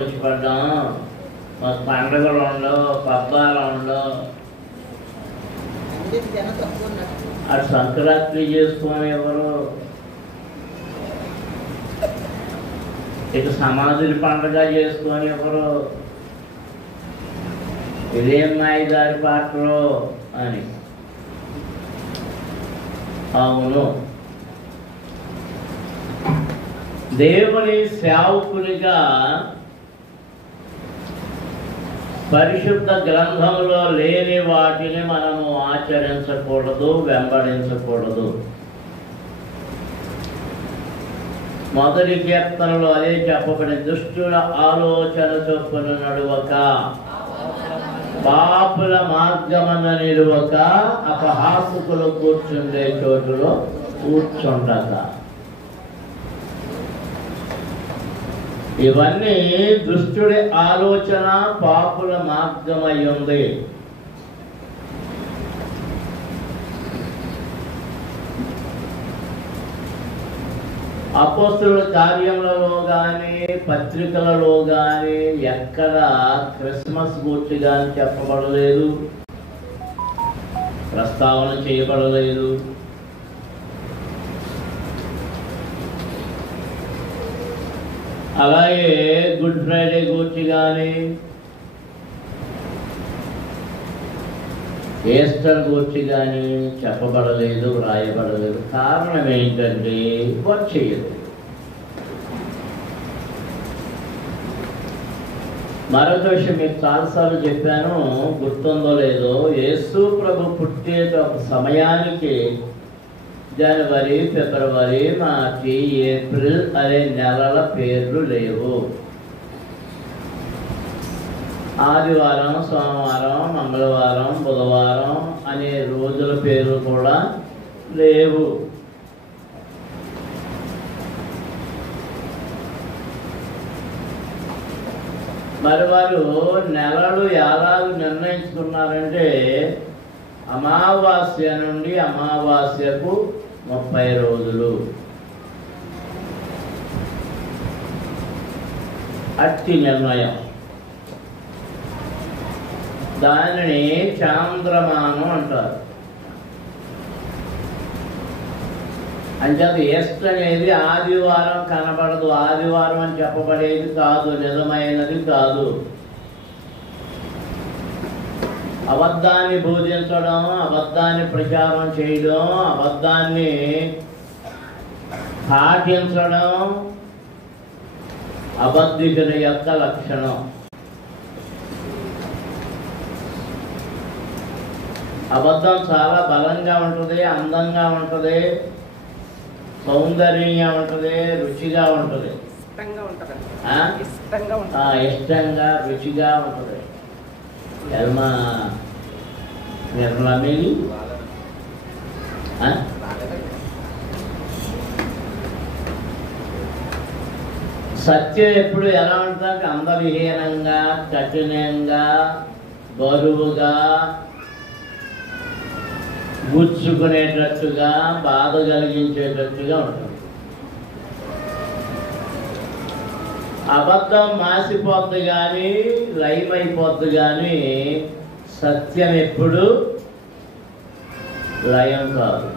పడ్డాం. మాకు పండుగలు ఉండవు, పబ్బాలు ఉండవు. అటు సంక్రాంతి చేసుకొని ఎవరు, ఇటు సమాధుల పండుగ చేసుకొని ఎవరు, ఇదేం మాయిదారి పాటలు అని. అవును, దేవుని సేవకునిగా పరిశుద్ధ గ్రంథంలో లేని వాటిని మనము ఆచరించకూడదు, వెంబడించకూడదు. మొదటి కీర్తనలో అదే చెప్పబడి, దుష్టుల ఆలోచన చొప్పున నడువక, పాపుల మార్గమన నిలువక, అపహాసకులు కూర్చుండే చోటులో కూర్చుండక. ఇవన్నీ దుష్టుడి ఆలోచన, పాపుల మార్గమై ఉంది. అపోస్తలుల కార్యములలో కానీ పత్రికలలో కానీ ఎక్కడ క్రిస్మస్ గురించి కానీ చెప్పబడలేదు, ప్రస్తావన చేయబడలేదు. అలాగే గుడ్ ఫ్రైడే గురించి కానీ, ఈస్టర్ గురించి కానీ చెప్పబడలేదు, రాయబడలేదు. కారణం ఏంటంటే వర్క్ చేయలేదు. మరొక విషయం మీకు చాలాసార్లు చెప్పాను, గుర్తుందో లేదో, యేసు ప్రభు పుట్టే సమయానికి జనవరి, ఫిబ్రవరి, మార్చి, ఏప్రిల్ అనే నెలల పేర్లు లేవు. ఆదివారం, సోమవారం, మంగళవారం, బుధవారం అనే రోజుల పేర్లు కూడా లేవు. మరి వారు నెలలు యాదాలు నిర్ణయించుకున్నారంటే అమావాస్య నుండి అమావాస్యకు 30 రోజులు. అట్టి నిర్ణయం, దానిని చాంద్రమానం అంటారు. అంచేత ఈస్టర్ అనేది ఆదివారం కనబడదు, ఆదివారం అని చెప్పబడేది కాదు, నిజమైనది కాదు. అబద్ధాన్ని బోధించడం, అబద్ధాన్ని ప్రచారం చేయడం, అబద్ధాన్ని పాటించడం అబద్ధికుని యొక్క లక్షణం. అబద్ధం చాలా బలంగా ఉంటుంది, అందంగా ఉంటుంది, సౌందర్యంగా ఉంటుంది, రుచిగా ఉంటుంది, ఇష్టంగా రుచిగా ఉంటుంది. ఎల్మా నిర్మలా మేలి సత్యం ఎప్పుడు ఎలా ఉంటుంది? అందవిహీనంగా, కఠినంగా, బరువుగా, గుచ్చుకునేటట్టుగా, బాధ కలిగించేటట్టుగా ఉంటుంది. అబద్ధం మాసిపోద్ది కానీ, లయమైపోద్ది కానీ, సత్యం ఎప్పుడు లయం కాదు.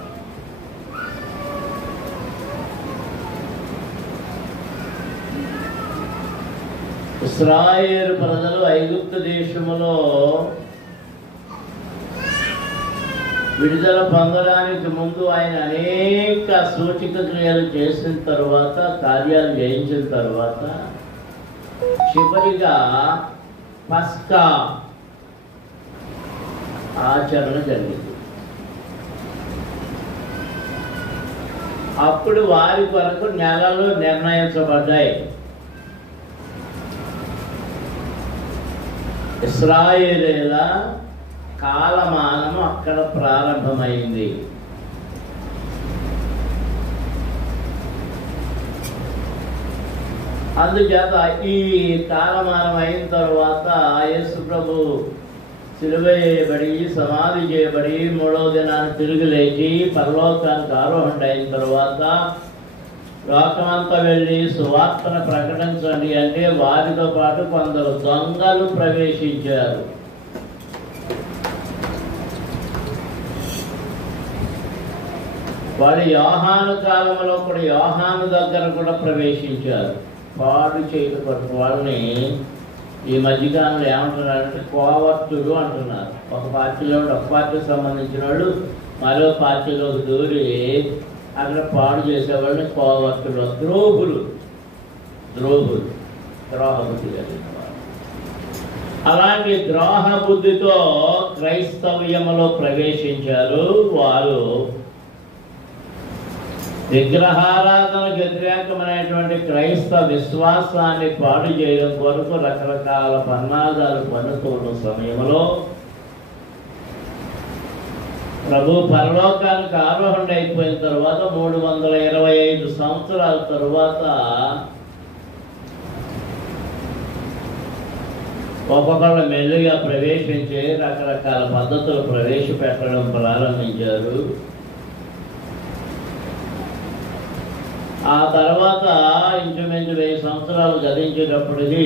ఇశ్రాయేలు ప్రజలు ఐగుప్తు దేశములో విడుదల పొందడానికి ముందు ఆయన అనేక సూచక క్రియలు చేసిన తర్వాత, కార్యాలు చేయించిన తర్వాత, చివరిగా పస్కా ఆచరణ జరిగింది. అప్పుడు వారి కొరకు నెలలు నిర్ణయించబడ్డాయి. ఇశ్రాయేలీయుల కాలమానము అక్కడ ప్రారంభమైంది. అందుచేత ఈ కాలమానం అయిన తర్వాత యేసు ప్రభు సిలువ వేయబడి, సమాధి చేయబడి, 3వ దినాన్ని తిరిగి లేచి పరలోకానికి ఆరోహణ అయిన తర్వాత లోకమంతా వెళ్ళి సువార్తను ప్రకటించండి అంటే వారితో పాటు కొందరు దొంగలు ప్రవేశించారు. వాడు యోహాను కాలంలో కూడా యోహాను దగ్గర కూడా ప్రవేశించారు. పాడు చేయడం కొరకు వాళ్ళని ఈ మధ్యకాలంలో ఏమంటున్నారంటే కోవర్తుడు అంటున్నారు. ఒక పార్టీకి సంబంధించిన వాళ్ళు మరో పార్టీలోకి దూరి అక్కడ పాడు చేసేవాళ్ళని కోవర్తుడు, ద్రోహులు ద్రోహ బుద్ధి కలిగిన వారు. అలాంటి ద్రోహ బుద్ధితో క్రైస్తవ్యములో ప్రవేశించారు. వారు విగ్రహారాధనకు వ్యతిరేకమైనటువంటి క్రైస్తవ విశ్వాసాన్ని పాడు చేయడం కొరకు రకరకాల పన్నాగాలు పన్నుతున్న సమయంలో ప్రభు పరలోకానికి ఆరోహణ అయిపోయిన తర్వాత 325 సంవత్సరాల తరువాత ఒక్కొక్కళ్ళు మెల్లిగా ప్రవేశించి రకరకాల పద్ధతులు ప్రవేశపెట్టడం ప్రారంభించారు. ఆ తర్వాత ఇంచుమించు 1000 సంవత్సరాలు గతించేటప్పటికి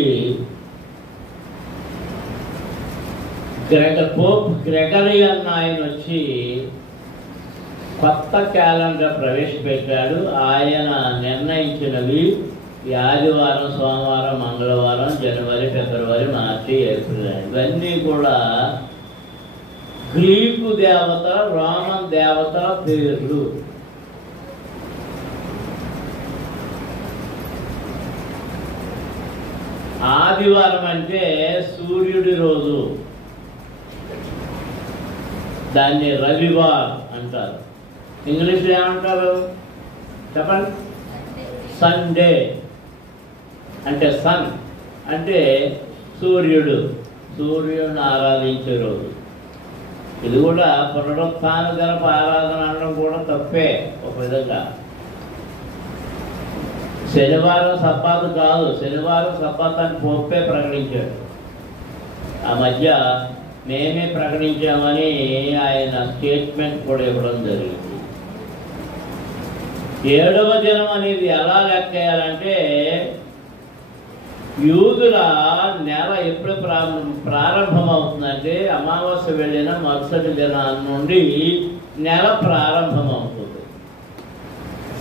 పోప్ గ్రెగరీ అన్న ఆయన వచ్చి కొత్త క్యాలెండర్ ప్రవేశపెట్టాడు. ఆయన నిర్ణయించినవి ఈ ఆదివారం, సోమవారం, మంగళవారం, జనవరి, ఫిబ్రవరి, మార్చి, ఏప్రిల్ ఇవన్నీ కూడా గ్రీకు దేవత, రోమన్ దేవత పేర్లు. ఆదివారం అంటే సూర్యుడి రోజు, దాన్ని రవివార్ అంటారు. ఇంగ్లీష్లో ఏమంటారు చెప్పండి? సండే అంటే సన్ అంటే సూర్యుడిని ఆరాధించే రోజు. ఇది కూడా పునరుత్థాన దినపు ఆరాధన అనడం కూడా తప్పే ఒక విధంగా. శనివారం సబ్బాతు కాదు, శనివారం సబ్బాత్ అని పోపే ప్రకటించాడు. ఆ మధ్య మేమే ప్రకటించామని ఆయన స్టేట్మెంట్ కూడా ఇవ్వడం జరిగింది. 7వ దినం అనేది ఎలా లెక్కేయాలంటే యూదుల నెల ఎప్పుడు ప్రారంభమవుతుందంటే అమావాస్య వెళ్ళిన మరుసటి దినాన్ని నుండి నెల ప్రారంభమవుతుంది.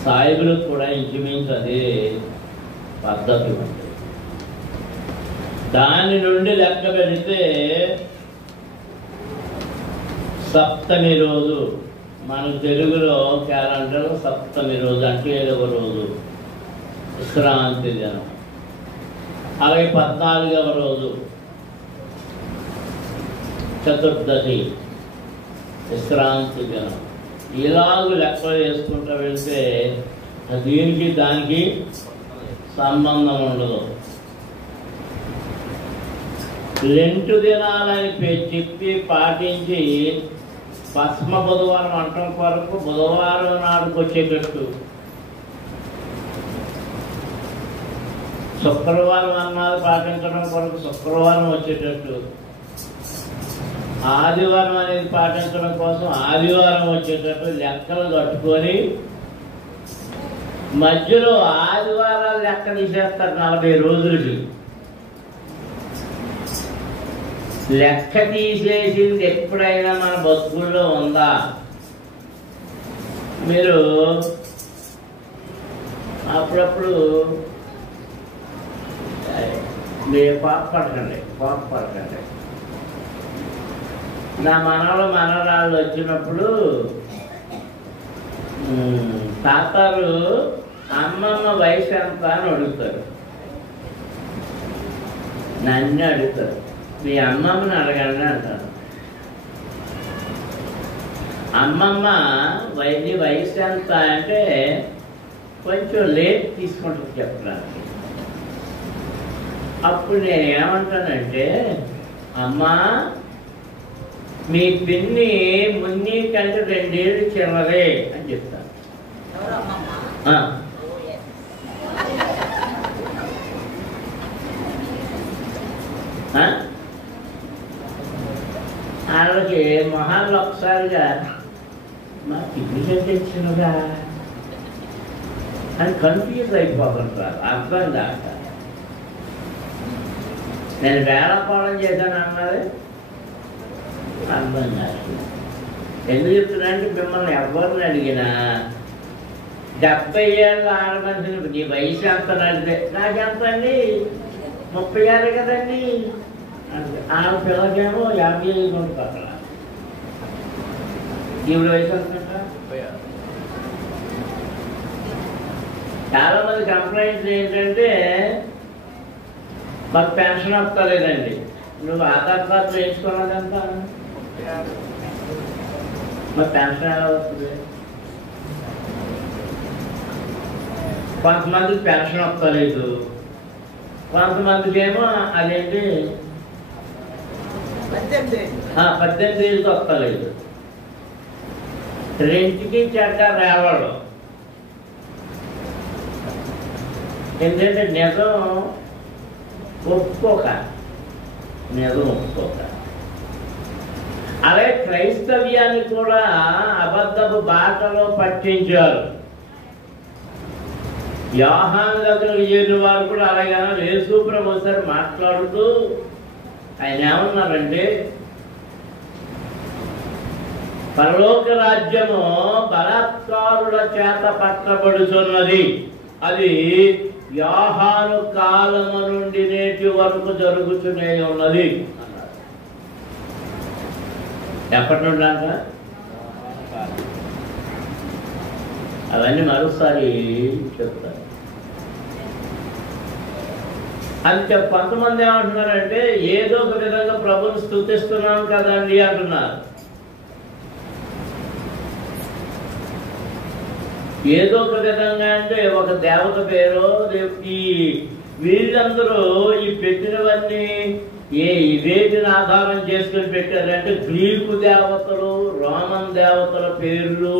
సాయిబులకు కూడా ఇంచుమించు అదే పద్ధతి ఉంది. దాని నుండి లెక్క పెడితే సప్తమి రోజు, మన తెలుగులో క్యాలెండర్ సప్తమి రోజు అంటే 7వ రోజు విశ్రాంతి దినం. అలాగే 14వ రోజు చతుర్దశి విశ్రాంతి దినం. ఇలాగ లెక్కలు వేసుకుంటూ వెళ్తే దీనికి దానికి సంబంధం ఉండదు. లెంటు దినాలని చెప్పి పాటించి పశ్చిమ బుధవారం అంటం కొరకు బుధవారం నాడుకు వచ్చేటట్టు, శుక్రవారం అన్నాడు పాటించడం కొరకు శుక్రవారం వచ్చేటట్టు, ఆదివారం అనేది పాటించడం కోసం ఆదివారం వచ్చేటట్టు లెక్కలు కట్టుకొని మధ్యలో ఆదివారాలు లెక్క తీసేస్తారు 40 రోజులకి. లెక్క తీసేసింది ఎప్పుడైనా మన బతుకుల్లో ఉందా? మీరు అప్పుడప్పుడు మీరు కోపపడకండి. నా మనవరాళ్ళు వచ్చినప్పుడు తాతారు అమ్మమ్మ వయసు ఎంత అని అడుగుతారు. నన్ను అడుగుతారు, మీ అమ్మమ్మని అడగండి అంటారు. అమ్మమ్మ వయసు ఎంత అంటే కొంచెం లేట్ తీసుకుంటుంది చెప్పడానికి. అప్పుడు నేను ఏమంటానంటే, అమ్మా మీ పిన్ని మున్ని కంటే 2 ఏళ్ళు చిన్నదే అని చెప్తాను. వాళ్ళకి మొహాల్లో ఒకసారిగా మా పిన్ని కంటే చిన్నదా అని కన్ఫ్యూజ్ అయిపోతుంటారు. అర్థం కాక నేను వేళపాలన చేశాను అన్నది అర్థం కాదు. ఎందుకు చెప్తున్నానంటే మిమ్మల్ని ఎవరిని అడిగినా 70 ఏళ్ళ ఆడ మనిషిని నీ వయసు ఎంత అంటే నాకెంత అండి 36 కదండి అంటే ఆడ పిల్లకేమో 55 ఉంటుంది. అక్కడ ఈవిడ వయసు ఎంత? చాలా మంది కంప్లైంట్స్ ఏంటంటే మాకు పెన్షన్ వస్తలేదండి. నువ్వు ఆధార్ కార్డు వేయించుకున్నదంతా మరి పెన్షన్ ఎలా వస్తుంది? కొంతమందికి పెన్షన్ వస్తలేదు, కొంతమందికి ఏమో అదేంటి 18 ఏళ్ళకి వస్తలేదు. రెంటికి చెడ్డ రేవాడు. ఎందుకంటే నిజం ఒప్పుకోక అలాగే క్రైస్తవ్యాన్ని కూడా అబద్ధపు బాటలో పట్టించారు. యోహాను దగ్గరకు చేరిన వారు కూడా అలాగే యేసు ప్రభువు ఒకసారి మాట్లాడుతూ ఆయన ఏమన్నారంటే పరలోక రాజ్యము బలాత్కారుల చేత పట్టబడుచున్నది, అది యోహాను కాలము నుండి నేటి వరకు జరుగుతూనే ఉన్నది అన్నారు. ఎప్పటి నుండి అంట? అవన్నీ మరోసారి చెప్తారు. అందుకే కొంతమంది ఏమంటున్నారంటే ఏదో ఒక విధంగా ప్రభుని స్తుతిస్తున్నాం కదండి అంటున్నారు. ఏదో ఒక విధంగా అంటే ఒక దేవత పేరు ఈ వీళ్ళందరూ ఈ పెట్టినవన్నీ వేటిని ఆధారం చేసుకుని పెట్టారంటే గ్రీకు దేవతలు, రోమన్ దేవతల పేర్లు,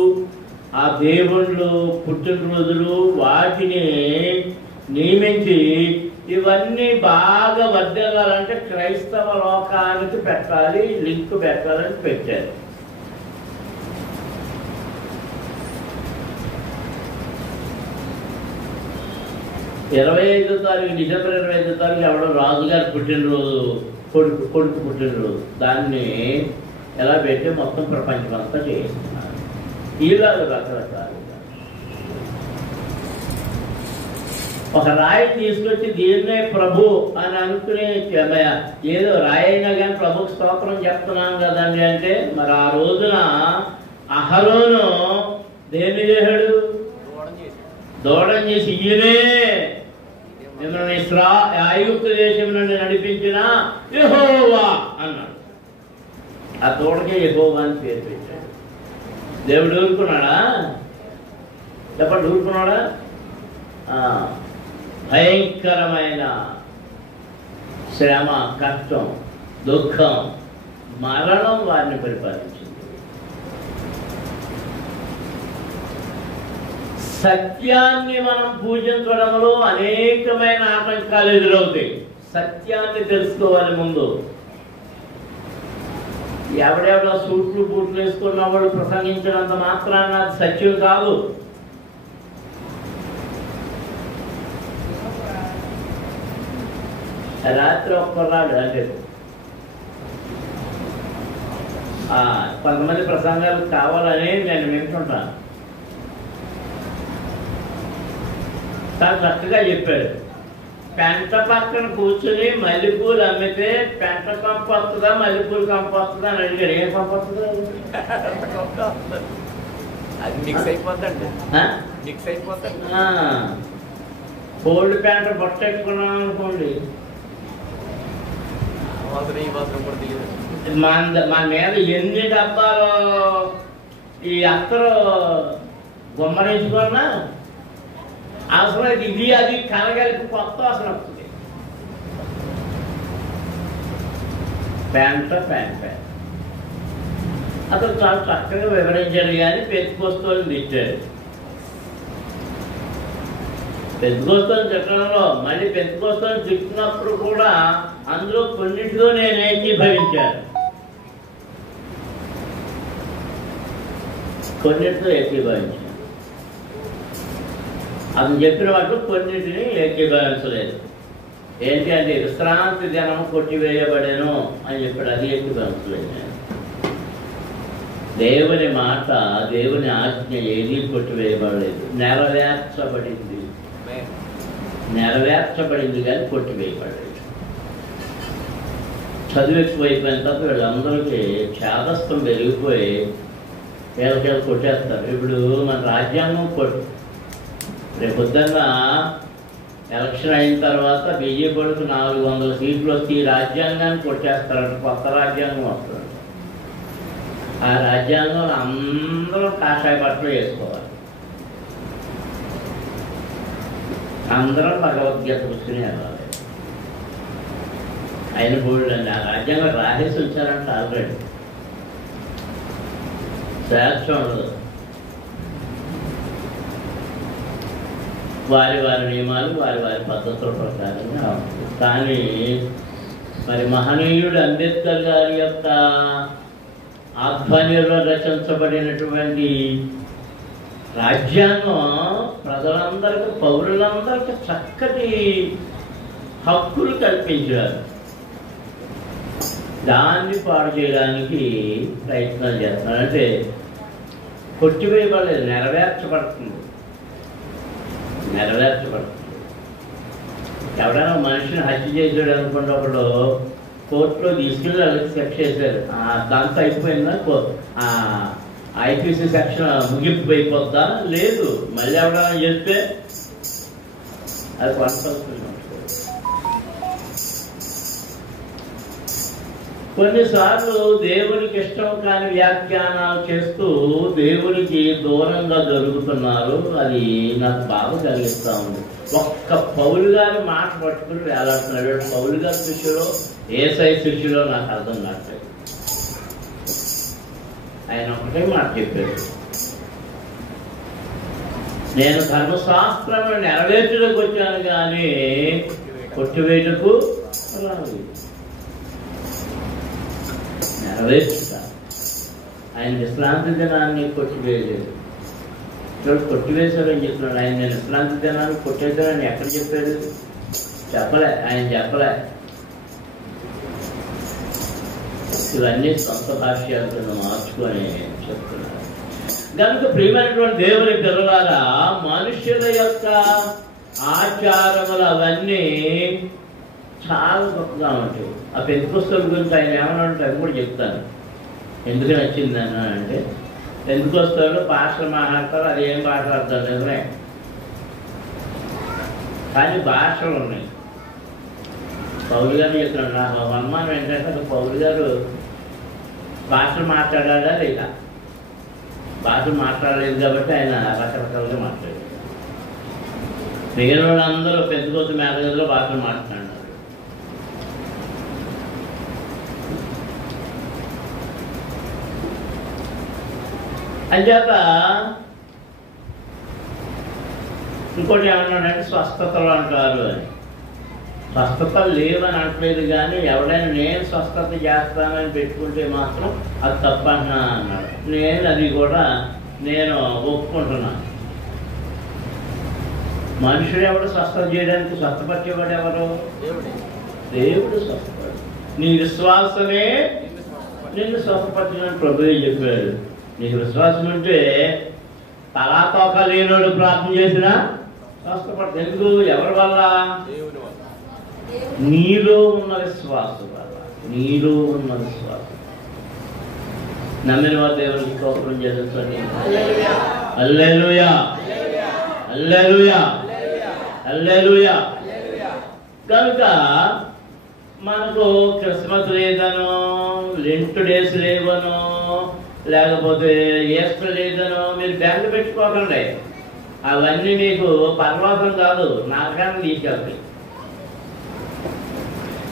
ఆ దేవుళ్ళు పుట్టినరోజులు వాటిని నియమించి ఇవన్నీ బాగా వర్ధిల్లాలంటే క్రైస్తవ లోకానికి పెట్టాలి, లింక్ పెట్టాలని పెట్టారు. డిసెంబర్ 25 తారీఖు ఎవడో రాజుగారి పుట్టినరోజు, కొడుకు పుట్టినరోజు, దాన్ని ఎలా పెట్టి మొత్తం ప్రపంచం అంతా చేస్తున్నారు. ఇలాగ రకరకాలుగా ఒక రాయి తీసుకొచ్చి దీన్నే ప్రభు అని అనుకునే ఏదో రాయి అయినా కానీ ప్రభుకు స్తోత్రం చెప్తున్నాం కదండి అంటే మరి ఆ రోజున అహరోను దేన్ని చేశాడు? దూడం చేసి ఈయనే మిమ్మల్ని ఐగుప్తు దేశం నుండి నడిపించిన యెహోవా అన్నాడు. ఆ దూడకే యెహోవా అని పేరు పెట్టాడు. దేవుడు ఊరుకున్నాడా? చెప్పండి, ఊరుకున్నాడా? భయంకరమైన శ్రమ, కష్టం, దుఃఖం, మరణం వారిని పరిపాలించింది. సత్యాన్ని మనం పూజించడంలో అనేకమైన ఆటంకాలు ఎదురవుతాయి. సత్యాన్ని తెలుసుకోవాలి ముందు. ఎవడెవడో సూట్లు బూట్లు వేసుకున్న వాళ్ళు ప్రసంగించినంత మాత్రాన అది సత్యం కాదు. రాత్రి ఒక్కరాడు అంటే కొంతమంది ప్రసంగాలు కావాలని నేను వింటుంటాను. చాలా చక్కగా చెప్పాడు. పెంట పక్కన కూర్చుని మల్లెపూలు అమ్మితే పెంట కంప వస్తుందా మల్లెపూలు కంప వస్తుందా అని అడిగాడు. ఏం కంప వస్తుందా? కోల్డ్ పెంట బొట్టెట్టుకున్నాం అనుకోండి, మన మీద ఎన్ని డబ్బాలు ఈ అత్తరు గుమ్మరించుకున్నా అవసరం అయితే ఇది అది కలగలిపి కొత్త వాసన వస్తుంది. ప్యాంట్ అతను చాలా చక్కగా వివరించాడు. కానీ పెంచుకొస్తూని తిట్టాడు. పెంచుకొస్తూని తిట్టడంలో మళ్ళీ పెంచుకొస్తూని తిట్టినప్పుడు కూడా అందులో కొన్నిటిలో నేను ఏకీభవించాను, కొన్నిటితో ఏకీభవించాను. అతను చెప్పిన వాటిలో కొన్నిటిని ఏకీభవించలేదు. ఏంటి అంటే విశ్రాంతి దినం కొట్టివేయబడెను అని చెప్పాడు, అది ఏకీభవించలేదు. నేను దేవుని మాట, దేవుని ఆజ్ఞ ఏది కొట్టివేయబడలేదు, నెరవేర్చబడింది కానీ కొట్టివేయబడలేదు. చదువు ఎక్కువైపోయిన తర్వాత వీళ్ళందరికీ ఛాదస్థం పెరిగిపోయి వీళ్ళకి కొట్టేస్తారు. ఇప్పుడు మన రాజ్యాంగం రేపు పొద్దున్న ఎలక్షన్ అయిన తర్వాత బీజేపీకి 400 సీట్లు వస్తే ఈ రాజ్యాంగాన్ని కొట్టేస్తారంట, కొత్త రాజ్యాంగం వస్తుంది. ఆ రాజ్యాంగంలో అందరూ కాషాయ బట్టలు వేసుకోవాలి, అందరం భగవద్గీత పుస్తకం వెళ్ళాలి. ఆయన బోర్డు ఆ రాజ్యాంగం రాసేసి ఉంచారంట ఆల్రెడీ. స్వేచ్ఛ ఉండదు, వారి నియమాలు వారి పద్ధతుల ప్రకారంగా ఉంటుంది. కానీ మరి మహనీయుడు అంబేద్కర్ గారి యొక్క ఆధ్వర్యంలో రచించబడినటువంటి రాజ్యాంగం ప్రజలందరికీ, పౌరులందరికీ చక్కటి హక్కులు కల్పించారు. దాన్ని పాడు చేయడానికి ప్రయత్నాలు చేస్తున్నారు. అంటే కొట్టివేయబడలేదు, నెరవేర్చబడుతుంది. ఎవడైనా మనిషిని హత్య చేసాడు అనుకుంటే ఒకడు కోర్టులో తీసుకెళ్ళి వాళ్ళకి శిక్ష చేశారు, దాంతో అయిపోయిందా ఐపీసీ సెక్షన్ ముగింపు అయిపోద్దా? లేదు, మళ్ళీ ఎవడైనా చేస్తే అది కొనసాగుతుంది. కొన్నిసార్లు దేవునికి ఇష్టం కాని వ్యాఖ్యానాలు చేస్తూ దేవునికి దూరంగా జరుగుతున్నారు. అది నాకు బాగా కలిగిస్తూ ఉంది. ఒక్క పౌలు గారి మాట పట్టుకుని వేలాడుతున్నాడు. పౌలు గారి శిష్యులో ఏసై శిష్యులో నాకు అర్థం కావట్లేదు. ఆయన ఒకటే మాట చెప్పారు, నేను ధర్మశాస్త్రాన్ని నెరవేర్చడానికి వచ్చాను కానీ కొట్టివేటకు రాలేదు. నెరవేర్చుట, ఆయన విశ్రాంతి దినాన్ని కొట్టివేయలేదు. ఇక్కడ కొట్టివేశారని చెప్తున్నాడు. ఆయన నేను విశ్రాంతి దినాన్ని కొట్టేశారని ఎక్కడ చెప్పారు? ఆయన చెప్పలే. ఇవన్నీ సొంత భాష్యాలను మార్చుకొని చెప్తున్నారు. కనుక ప్రియమైనటువంటి దేవుని పిల్లలారా, మనుష్యుల యొక్క ఆచారములు అవన్నీ చాలా గొప్పగా ఉంటాయి. ఆ పెంతుకొస్తుల గురించి ఆయన ఏమన్నా ఉంటే అది కూడా చెప్తాను. ఎందుకు నచ్చింది అన్న అంటే, పెంతుకొస్తాడు భాషలు మాట్లాడతారు, అది ఏం మాట్లాడతారు నిజమే, కానీ భాషలు ఉన్నాయి. పౌలు గారు చెప్తున్నాడు, నాకు అనుమానం ఏంటంటే పౌలు గారు భాషలు మాట్లాడాడా లేదా? భాషలు మాట్లాడలేదు కాబట్టి ఆయన రకరకాలుగా మాట్లాడారు. మిగిలిన వాళ్ళందరూ పెంతుకొస్తు మేధగదిలో భాషలు మాట్లాడినారు. అంచేత ఇంకోటి ఏమన్నాడంటే స్వస్థతలు అంటారు అని. స్వస్థత లేవని అనట్లేదు, కానీ ఎవడైనా నేను స్వస్థత చేస్తానని పెట్టుకుంటే మాత్రం అది తప్పన్నా అన్నాడు. అది కూడా నేను ఒప్పుకుంటున్నాను. మనుషుడు ఎవడు స్వస్థత చేయడానికి? స్వస్థపరిచేవాడు ఎవరు? దేవుడు స్వస్థపడు. నీ విశ్వాసమే నిన్ను స్వస్థపరచడానికి ప్రభువే చెప్పాడు. నీకు విశ్వాసం ఉంటే తలాతోక లేనోడు ప్రార్థన చేసినా స్వస్థపడదు. ఎందుకు? ఎవరి వల్ల? నీలో ఉన్న విశ్వాసం వల్ల. నీలో ఉన్న విశ్వాసం. నమ్మిన వారు దేవునికి స్తోత్రం చేసేసండి. హల్లెలూయా, హల్లెలూయా, హల్లెలూయా. కనుక మనకు క్రిస్మస్ లేదనో, లెంట్ డేస్ లేవనో, లేకపోతే ఈస్టర్ లేదనో మీరు బ్యాంకు పెట్టుకోకండి. అవన్నీ మీకు పరలోకం కాదు, నరకాన్ని తీసుకెళ్తాయి.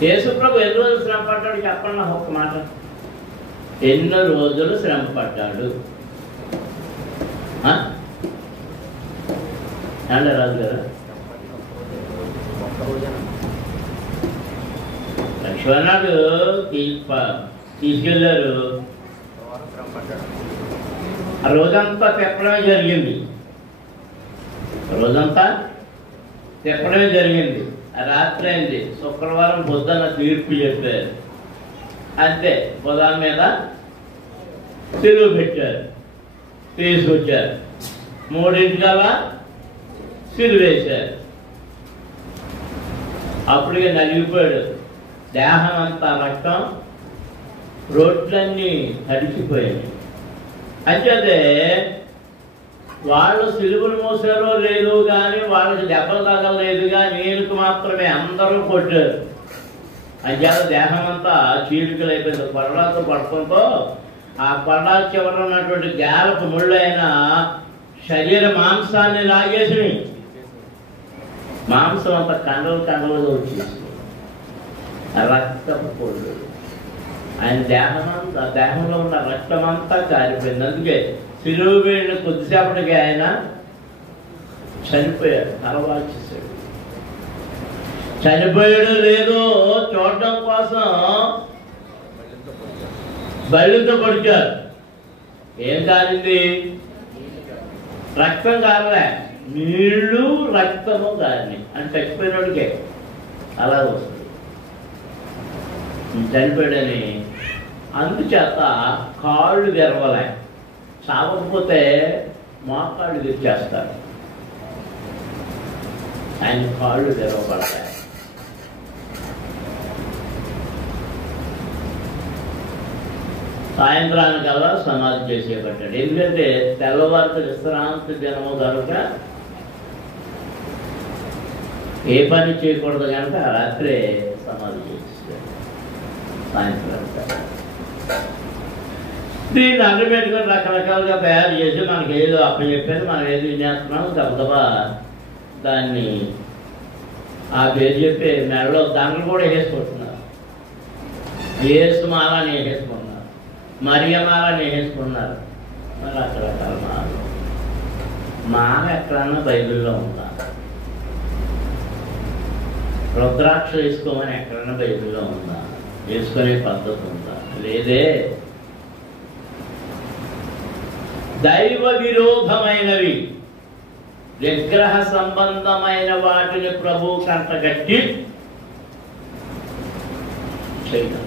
యేసుప్రభు ఎన్ని రోజులు శ్రమ పడ్డాడు చెప్పండి నాకు ఒక్క మాట. ఎన్నో రోజులు శ్రమ పడ్డాడు అండి రాజు గారు. లక్ష్మణుడు తీసుకెళ్ళారు. ఆ రోజంతా చెప్పడమే జరిగింది. రోజంతా తిప్పడమే జరిగింది. రాత్రి అయింది, శుక్రవారం పొద్దున్న తీర్పు చెప్పారు. అంతే, పొదాల మీద సిలువ పెట్టారు, తీసుకొచ్చారు. 3 సిలువ వేశారు. అప్పటికే నలిగిపోయాడు, దేహం అంతా రక్తం, రోడ్లన్నీ తడిచిపోయాయి. అయితే వాళ్ళు సిలువను మోసారో లేదో కానీ వాళ్ళకి దెబ్బలు తగలేదు, కానీ ఈయనకు మాత్రమే అందరూ కొట్టారు. అంచేత దేహం అంతా చీలికలు అయిపోయింది. కొరడాతో పడటంతో ఆ కొరడా చివర ఉన్నటువంటి గాలపు ముళ్ళైన శరీర మాంసాన్ని లాగేసి మాంసం అంతా కండలుగా వచ్చేసి రక్తపు కోళ్ళు. ఆయన దేహంలో ఉన్న రక్తం అంతా కారిపోయింది. అందుకే సిలువ వేడిన కొద్దిసేపటికి ఆయన చనిపోయాడు, తలవాల్చేశాడు. చనిపోయాడు లేదో చూడటం కోసం బయలుతో పడిచారు. ఏం కాలింది? రక్తం కాలలే, నీళ్లు రక్తము కాని. అంటే చచ్చిపోయినోడికే అలా వస్తుంది, చనిపోయాడని. అందుచేత కాళ్ళు తెరవలే, చావకపోతే మోకాళ్ళు తెచ్చేస్తారు. ఆయన కాళ్ళు తెరవబడతాయి. సాయంత్రానికల్లా సమాధి చేసేపట్టాడు. ఎందుకంటే తెల్లవారితో విశ్రాంతి దినము కనుక ఏ పని చేయకూడదు కనుక రాత్రే సమాధి చేసేసాడు. సాయంత్రానికి దీన్ని అడ్డు పెట్టుకొని రకరకాలుగా తయారు చేసి మనకి ఏదో అప్పచెప్పారు, మనం ఏది వినేస్తున్నాం. గబగబా దాన్ని ఆ పేరు చెప్పి మెడలో దండలు కూడా వేసుకుంటున్నారు. యేసుమాలని వేసుకున్నారు, మరియమాలని వేసుకున్నారు. మరి రకరకాల మాలు. మాల ఎక్కడన్నా బైబిల్లో ఉందా? రుద్రాక్ష వేసుకోమని ఎక్కడన్నా బైబిల్లో ఉందా? వేసుకునే పద్ధతి ఉందా? లేదే. దైవ విరోధమైనవి, విగ్రహ సంబంధమైన వాటిని ప్రభు కంటగట్టి చేయడం.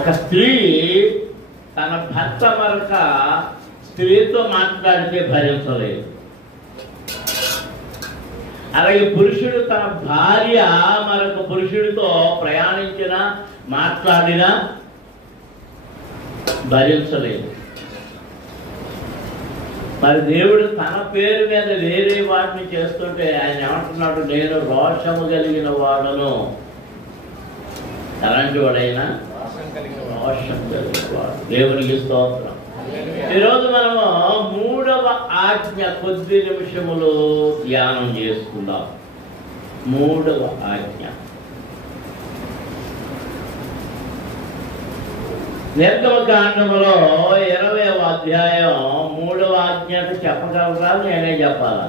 ఒక స్త్రీ తన భర్త మరొక స్త్రీతో మాట్లాడితే భరించలేదు. అలాగే పురుషుడు తన భార్య మరొక పురుషుడితో ప్రయాణించినా మాట్లాడినా భరించలేదు. మరి దేవుడు తన పేరు మీద వేరే వాటిని చేస్తుంటే ఆయన ఏమంటున్నాడు? నేను రోషము కలిగిన వాడును. అలాంటి వాడైనా రోషం కలిగిన వాడు. దేవునికి స్తోత్రం. ఈరోజు మనము 3వ ఆజ్ఞ కొద్ది నిమిషములు ధ్యానం చేసుకుందాం. 3వ ఆజ్ఞ నిర్గమకాండములో 20వ అధ్యాయం 3వ ఆజ్ఞకు చెప్పగలరా? నేనే చెప్పాలా?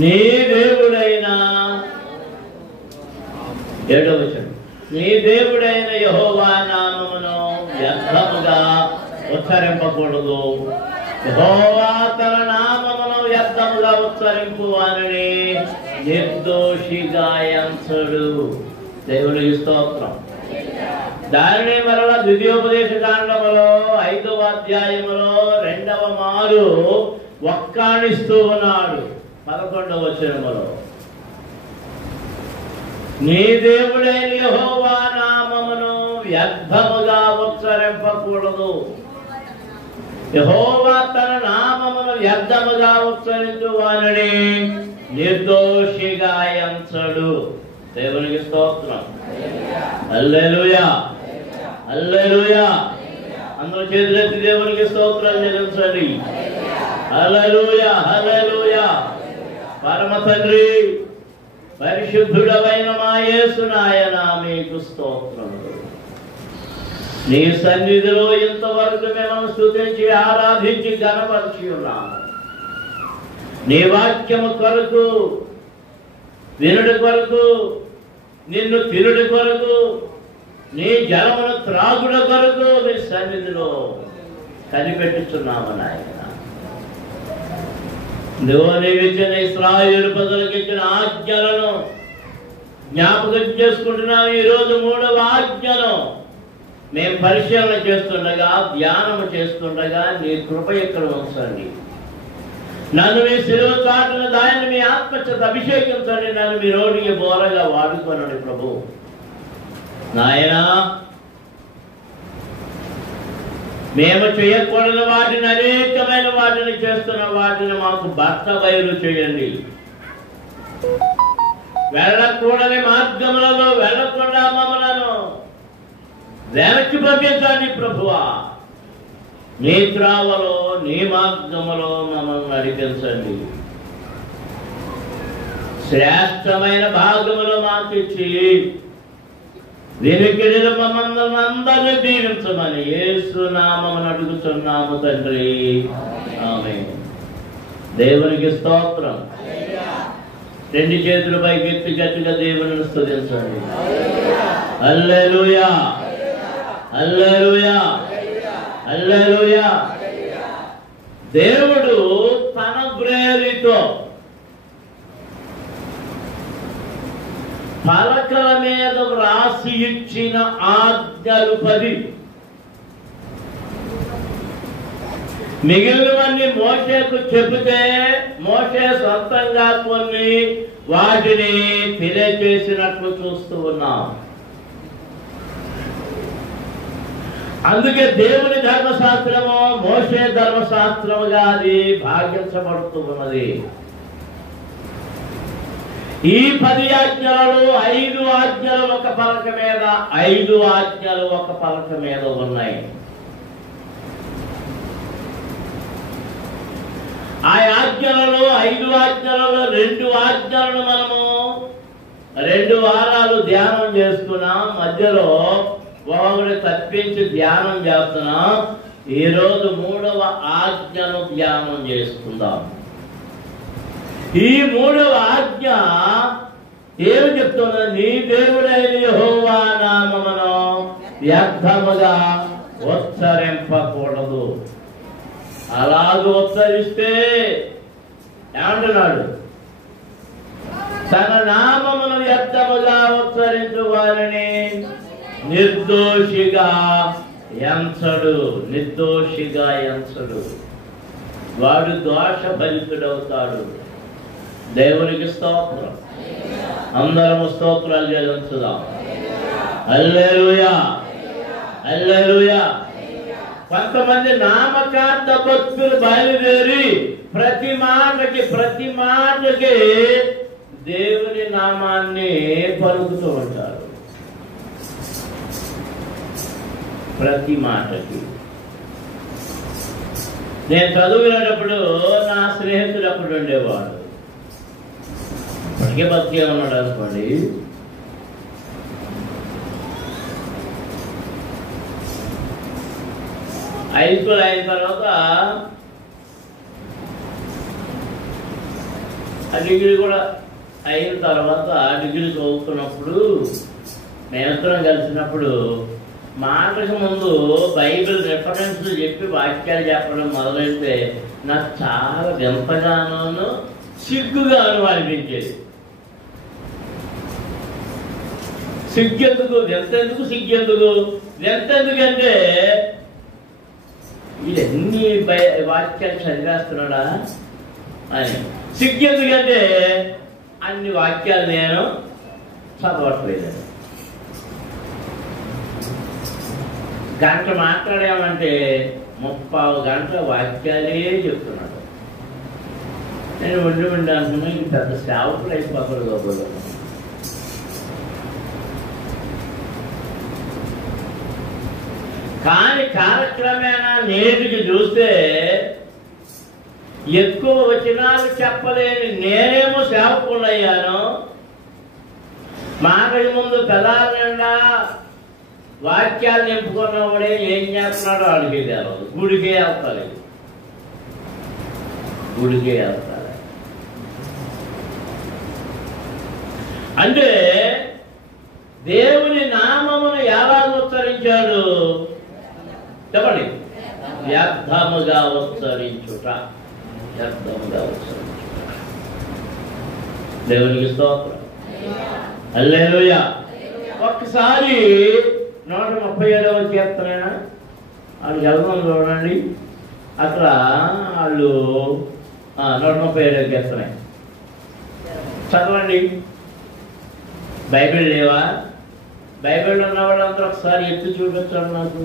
నీ దేవుడైన 7వ వచనం, నీ దేవుడైన యెహోవా నామమును వ్యర్థముగా ఉచ్చరింపకూడదు. యెహోవా తన నామమును వ్యర్థముగా ఉచ్చరింపు వానిని నిర్దోషిగా ఎంచడు. దేవునికి స్తోత్రం. దానిని మరలా ద్వితీయోపదేశ కాండములో 5వ అధ్యాయములో 2వ మారు వక్కాణిస్తూ ఉన్నాడు. 11వ వచనములో, నీ దేవుడైన యెహోవా నామమును వ్యర్థముగా ఉచ్చరింపకూడదు. యెహోవా తన నామమును వ్యర్థముగా ఉచ్చరించు వానిని నిర్దోషిగా ఎంచడు. దేవునికి స్తోత్రం. హల్లెలూయా, హల్లెలూయా. అందరూ చేతులెత్తి దేవునికి స్తోత్రాలు చెల్లించండి. హల్లెలూయా, హల్లెలూయా. పరమ తండ్రి, పరిశుద్ధుడమైన మా యేసు నాయనా మీకు స్తోత్రములు. నీ సన్నిధిలో ఇంతవరకు మేము స్తుతించి ఆరాధించి ఘనపరిచి ఉన్నాము. నీ వాక్యము కొరకు, వినుడి కొరకు, నిన్ను తినుడి కొరకు నీ జలమును త్రాగుడ కొరకు నీ సన్నిధిలో కనిపెట్టుచున్నాము నాయన. నువ్వు నీవిచ్చిన ఇశ్రాయేలు ప్రజలకు ఇచ్చిన ఆజ్ఞలను జ్ఞాపకం చేసుకుంటున్నాం. ఈరోజు 3వ ఆజ్ఞను మేము పరిశీలన చేస్తుండగా, ధ్యానము చేస్తుండగా నీ కృప ఇక్కడ ఉంచండి. నన్ను మీ శిలువ చాటున దాన్ని మీ ఆత్మచేత అభిషేకించండి. నన్ను మీ రోడ్డుకి బోరగా వాడుకోనండి ప్రభు. నాయనా, మేము చేయకూడని వాటిని, అనేకమైన వాటిని చేస్తున్న వాటిని మాకు భర్త బయలు చేయండి. వెళ్ళకూడని మార్గములలో వెళ్ళకుండా మమ్మలను వెనక్కి పంపించండి ప్రభువా. నీ త్రావలో, నీ మార్గములో మమ్మల్ని నడిపించండి. శ్రేష్టమైన భాగములో మాకు ఇచ్చి వెనుకడిలో మమ్మల్ని అందరినీ దీవించమని యేసు నామమున అడుగుతున్నాము తండ్రి, ఆమేన్. దేవునికి స్తోత్రం. 2 చేతుల పైకి ఎత్తి గట్టిగా దేవుని స్తుతించండి. హల్లెలూయా, హల్లెలూయా, హల్లెలూయా. దేవుడు తన ప్రేరితో పలకల మీద వ్రాసి ఇచ్చిన ఆజ్ఞలు 10. మిగిలినవన్నీ మోషేకు చెబితే మోషే సొంతంగా కొన్ని వాటిని తెలియజేసినట్లు చూస్తూ ఉన్నాం. అందుకే దేవుని ధర్మశాస్త్రము మోషే ధర్మశాస్త్రముగా అది భాగించబడుతూ ఉన్నది. ఈ 10 ఆజ్ఞలలో 5 ఆజ్ఞలు ఒక పలక మీద, 5 ఆజ్ఞలు ఒక పలక మీద ఉన్నాయి. ఆ ఆజ్ఞలలో 5 ఆజ్ఞలలో 2 ఆజ్ఞలను మనము 2 వారాలు ధ్యానం చేసుకున్నాం. మధ్యలో ఒకటి తప్పించి ధ్యానం చేస్తున్నాం. ఈరోజు 3వ ఆజ్ఞను ధ్యానం చేసుకుందాం. ఈ 3వ ఆజ్ఞ ఏమి చెప్తున్నా? నీ దేవుడైన యెహోవా నామమును వ్యర్థముగా ఉచ్చరింపకూడదు. అలాగే ఉచ్చరిస్తే ఏమంటున్నాడు? తన నామమును వ్యర్థముగా ఉచ్చరించు వారిని నిర్దోషిగా ఎంచడు. నిర్దోషిగా ఎంచడు. వాడు దోషభరితుడవుతాడు. దేవునికి స్తోత్రం. అందరము స్తోత్రాలు చెల్లించుదాం. హల్లెలూయా, హల్లెలూయా. కొంతమంది నామకార్థ భక్తులు బయలుదేరి ప్రతి మాటకి దేవుని నామాన్ని పలుకుతూ ఉంటారు. ప్రతి మాటకి. నేను చదువుకునేటప్పుడు నా స్నేహితుడు అప్పుడు ఉండేవాడు. ఇప్పటికే బతికే ఉన్నాడు అనుకోండి. హై స్కూల్ అయిన తర్వాత డిగ్రీ కూడా అయిన తర్వాత డిగ్రీ చదువుతున్నప్పుడు మేమిద్దరం కలిసినప్పుడు మాటకు ముందు బైబిల్ రిఫరెన్స్ చెప్పి వాక్యాలు చెప్పడం మొదలైతే నాకు చాలా వింతగానూ సిగ్గుగాను అనిపించేది. సిగ్గెందుకు, వింతెందుకు, సిగ్గెందుకు? వింతెందుకంటే వీళ్ళెన్ని వాక్యాలు చదివేస్తున్నాడా అని. సిగ్గెందుకంటే అన్ని వాక్యాలు నేను చదవట్లేదు. గంట మాట్లాడామంటే 30 గంటల వాక్యాలే చెప్తున్నాడు. నేను ఉండి అనుకున్నా ఇది పెద్ద సేవకులు అయిపోతాడు గొప్పలు. కానీ కాలక్రమేణా నేటికి చూస్తే ఎక్కువ వచనాలు చెప్పలేని నేనేమో సేవకుడయ్యాను. మాటకి ముందు పెదాల నిండా వాక్యాలు నింపుకున్నవాడే ఏం చేస్తున్నాడో అడిగేది. గుడికే వెళ్తారు, గుడికే వెళ్తారు. అంటే దేవుని నామమును ఎలా ఉచ్చరించాడు చెప్పండి? వ్యర్థముగా ఉచ్చరించుట. వ్యర్థముగా ఉచ్చరించుట. దేవునికి స్తోత్రం. హల్లెలూయా. ఒక్కసారి 137వ కీర్తన వాళ్ళు చదవం చూడండి. అక్కడ వాళ్ళు 137వ కీర్తన చదవండి. బైబిల్ లేవా? బైబిల్ ఉన్న వాళ్ళందరూ ఒకసారి ఎత్తి చూపించండి నాకు.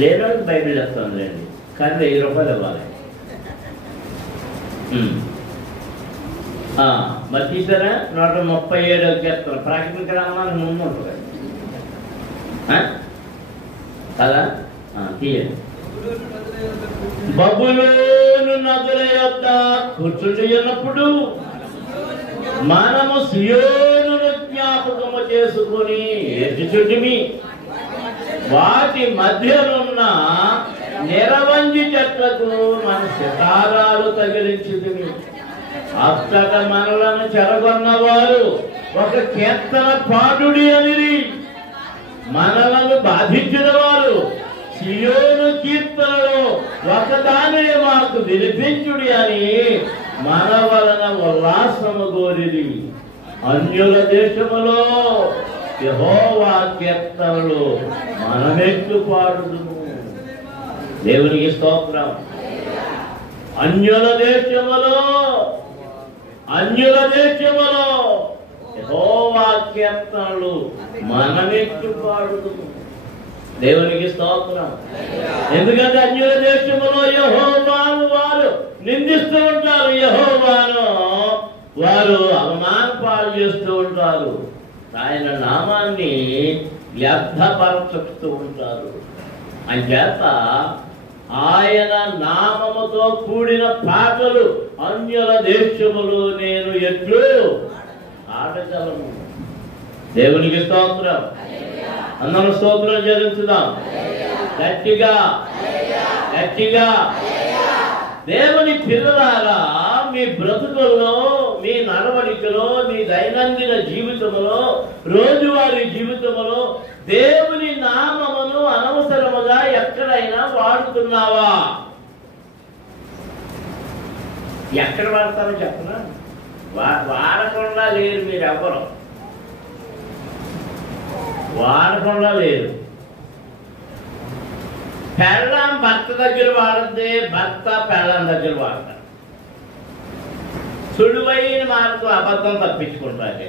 లేని బైబిల్ వేస్తాను లేండి, కానీ 1000 రూపాయలు ఇవ్వాలి. మరి తీసారా? 137వ కీర్తన ప్రకటన గ్రంథానికి ముందు ఉంటుంది కదా? తీయండి. బబులోను నదుల యొద్ద కూర్చుంటున్నప్పుడు మనము సియోనును జ్ఞాపకము చేసుకుని ఎదుచుటిమి. వాటి మధ్యనున్న నిరవంజి చెట్లకు మన సితారాలు తగిలించుకుని అచ్చట మనలను చెరగొన్నవారు ఒక కీర్తన పాడుడి అని మనలను బాధించిన వారు సియోను కీర్తనలో ఒకదానిని మాకు వినిపించుడి అని మన వలన ఉల్లాసము కోరిది. అన్యుల దేశములో యెహోవా కీర్తనలు మనమెట్లు పాడుదుము. దేవునికి స్తోత్రం. అన్యుల దేశములో యెహోవా కీర్తనలు మనమెట్లు పాడుదుము. దేవునికి స్తోత్రం. ఎందుకంటే అన్యుల దేశంలో యెహోవాను వారు నిందిస్తూ ఉంటారు, యెహోవాను వారు అవమాన పాలు చేస్తూ ఉంటారు, ఆయన నామాన్ని వ్యర్థపరచుతూ ఉంటారు. అంచేత ఆయన నామముతో కూడిన పాటలు అన్యుల దేశములు నేను ఎట్లు ఆడగలను. దేవునికి స్తోత్రం. అందరూ స్తోత్రం చెల్లించుదాం గట్టిగా గట్టిగా. దేవుని పిల్లలారా, మీ బ్రతుకుల్లో, మీ నడవడికలో, మీ దైనందిన జీవితంలో, రోజువారీ జీవితంలో దేవుని నామమును అనవసరముగా ఎక్కడైనా వాడుతున్నావా? ఎక్కడ వాడతారో చెప్పనా? వాడకుండా లేరు మీరు ఎవరు, వాడకుండా లేరు. పెళ్ళాం భర్త దగ్గర వాడితే భర్త పెళ్ళాం దగ్గర వాడతారు. సులువైన మార్గం అబద్ధం తప్పించుకుంటారు.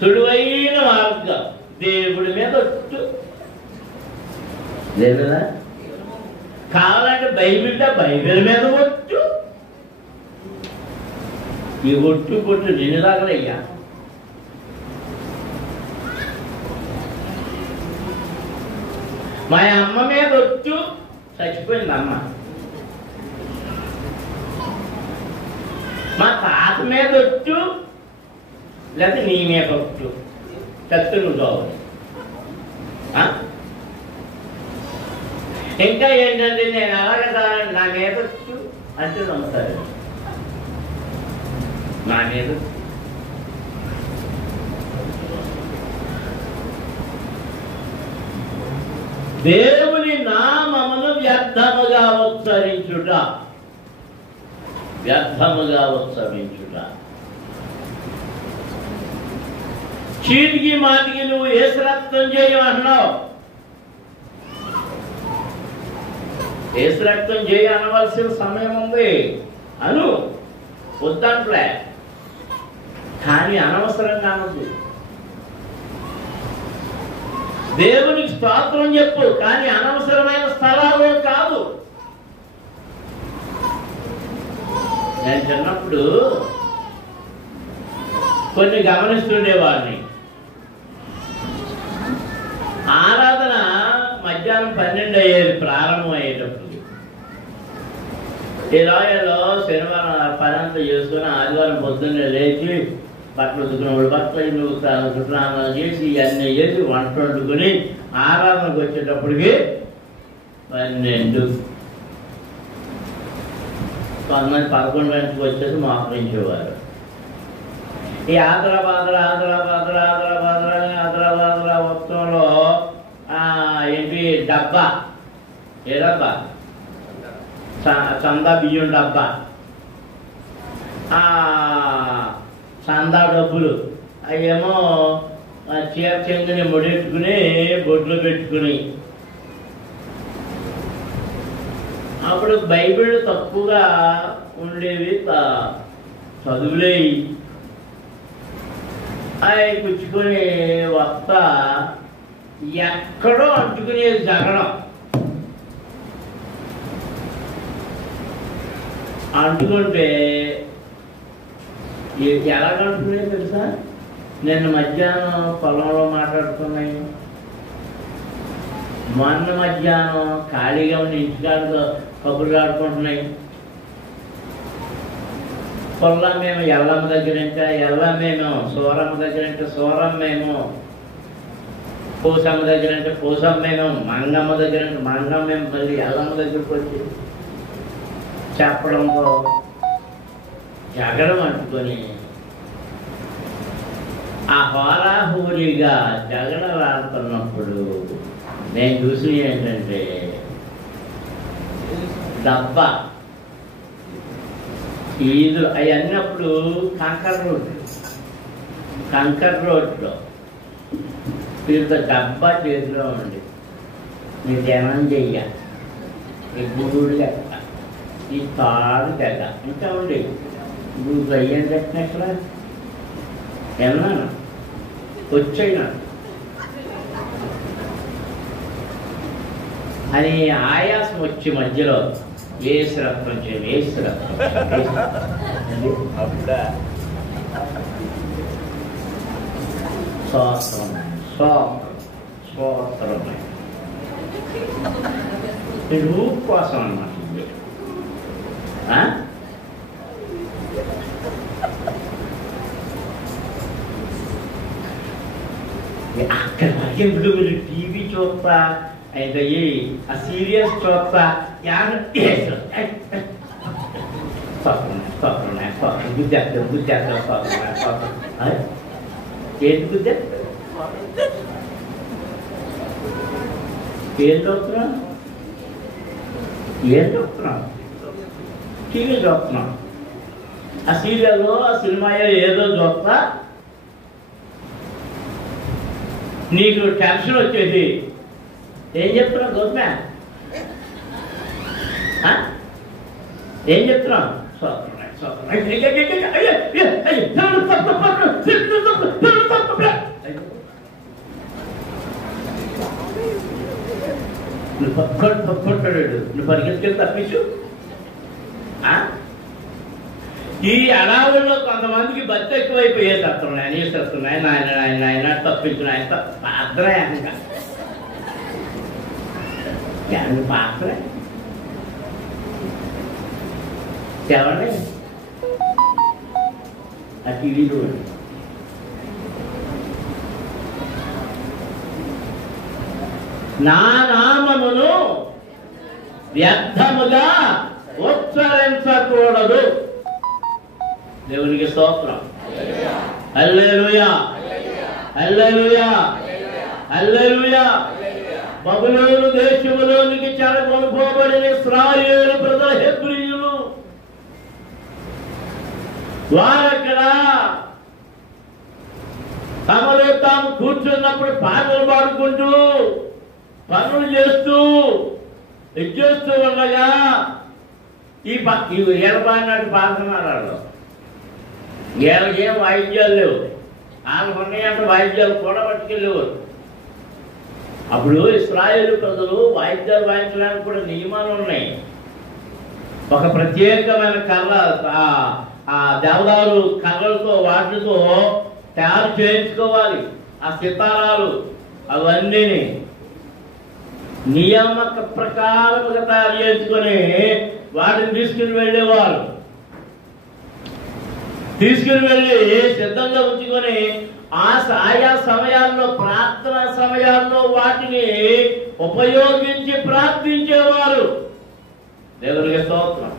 సులువైన మార్గం దేవుడి మీద ఒట్టు. లేదా కావాలంటే బైబిల్ మీద ఒట్టు. ఈ ఒట్టు పొట్టు నిన్ను దాకలయ్యా. మా అమ్మ మీద ఒట్టు, చచ్చిపోయింది అమ్మ. మా తాత మీద ఒట్టు, లేకపోతే నీ మీద ఒట్టు, చచ్చి నువ్వు కావాలి. ఇంకా ఏంటంటే నేను అలాగే నా మీద ఒట్టు అంటే నమ్ముతారు. నా మీద దేవుని నామమును వ్యర్థముగా ఉచ్చరించుట. వ్యర్థముగా ఉచ్చరించుట. చీటికి మాటికి నువ్వు యేసు రక్తం చేయమన్నావు. యేసు రక్తం చేయ అనవలసిన సమయం ఉంది అను, వద్దంట్లే. కానీ అనవసరంగా అనదు. దేవునికి స్తోత్రం చెప్పు, కానీ అనవసరమైన స్థలాలు కాదు. నేను చిన్నప్పుడు కొన్ని గమనిస్తుండేవాడిని. ఆరాధన మధ్యాహ్నం 12 అయ్యేది ప్రారంభం అయ్యేటప్పుడు. ఇలా శనివారం పనంతా చేసుకుని ఆదివారం పొద్దున్నే లేచి బట్టలు ఉతుకున్నప్పుడు బట్టలు స్నానం చేసి ఇవన్నీ చేసి వంట వండుకుని ఆరాధనకు వచ్చేటప్పటికి 12. కొంతమంది 11 గంటలకు వచ్చేసి మోకరించేవారు. ఈ ఆదరాబాదరా మొత్తంలో ఏంటి డబ్బా, ఏ డబ్బా? చందా బియ్యం డబ్బా, చందా డబ్బులు అవేమో చీర చెంగుని ముడెట్టుకుని బొడ్లు పెట్టుకుని. అప్పుడు బైబిల్ తక్కువగా ఉండేవి, చదువులేవి. అవి పుచ్చుకొని వస్తా ఎక్కడో అంటుకునేది జగడం. అంటుకుంటే ఎలా అంటుకునేది తెలుసా? నిన్న మధ్యాహ్నం పొలంలో మాట్లాడుతున్నాయి, మొన్న మధ్యాహ్నం ఖాళీగా ఉన్న ఇంటికాడతో కబుర్లు ఆడుకుంటున్నాయి. పొల్లమ్మేమో ఎల్లమ్మ దగ్గర అంటే ఎల్లమ్మేమో, సూరమ్మ దగ్గర అంటే సూరమ్మేమో, పూసమ్మ దగ్గర అంటే పూసమ్మేమో, మంగమ్మ దగ్గర అంటే మంగమ్మేమో. మళ్ళీ ఎల్లమ్మ దగ్గరకు వచ్చి చెప్పడంతో జగడం అంటుకొని ఆ హోరాహోరీగా జగడలాడుతున్నప్పుడు నేను చూసి ఏంటంటే డబ్బా ఈదు అవన్నీ అప్పుడు కంకర్ రోడ్లో వీళ్ళతో డబ్బా చేతిలో ఉండి నీ జనం చెయ్య, ఈ గురుడు లెక్క, ఈ తాడు తెగ ఇంకా ఉండి నువ్వు అయ్యాను లెక్కన ఎక్కడ వెళ్ళాను వచ్చైనా అని ఆయాసం వచ్చి మధ్యలో ఏసురత్నం స్తోత్రం రూపు కోసం అన్నమాట. అక్కడ ఇప్పుడు మీరు టీవీ చూస్తా అయితే ఆ సీరియల్స్ చూస్తా గుద్దేస్తాం ఏంటి గుద్దే ఏం చూస్తున్నాం టీవీ చూస్తున్నాం. ఆ సీరియల్లో ఆ సినిమాలో ఏదో చూస్తా నీకు టెన్షన్ వచ్చేది. ఏం చెప్తున్నావు గౌతమ? ఏం చెప్తున్నావు? నువ్వు పక్కొట్టాడు, నువ్వు పరిగెత్తుకెళ్ళి తప్పించు. ఈ అడావుల్లో కొంతమందికి బతి ఎక్కువైపోయే తత్తున్నాయి, అనేసి వస్తున్నాయి. నాయన తప్పించు, ఆయన పాత్రే ఇంకా పాత్రే ఎవరి ఆ టీవీలో నా నామమును వ్యర్థముగా ఉచ్చరించకూడదు. దేవునికి స్తోత్రం. హల్లెలూయా, హల్లెలూయా, హల్లెలూయా. బబులోను దేశములోనికి చెరగొనుకోబడిన ఇశ్రాయేలు ప్రజల హెబ్రీయులు వారక్కడ తమలో తాము కూర్చున్నప్పుడు పాటలు పాడుకుంటూ పనులు చేస్తూ ఇచ్చేస్తూ ఉండగా ఈ ఎడబాయినట్టు పాడుతున్నారు. వాళ్ళు ఏం వాయిద్యాలు లేవు, వాళ్ళు ఉన్నాయంటే వాయిద్యాలు కూడా పట్టుకెళ్ళేవారు. అప్పుడు ఇశ్రాయేలు ప్రజలు వాయిద్యాలు వాయించడానికి కూడా నియమాలు ఉన్నాయి. ఒక ప్రత్యేకమైన కర్ర, ఆ దేవదారు కర్రలతో వాటితో తయారు చేయించుకోవాలి. ఆ సితారాలు అవన్నీ నియామక ప్రకారముగా తయారు చేసుకొని వాటిని తీసుకుని వెళ్ళేవారు. తీసుకుని వెళ్ళి సిద్ధంగా ఉంచుకొని ఆయా సమయాల్లో, ప్రార్థనా సమయాల్లో వాటిని ఉపయోగించి ప్రార్థించేవారు. దేవునికి స్తోత్రం.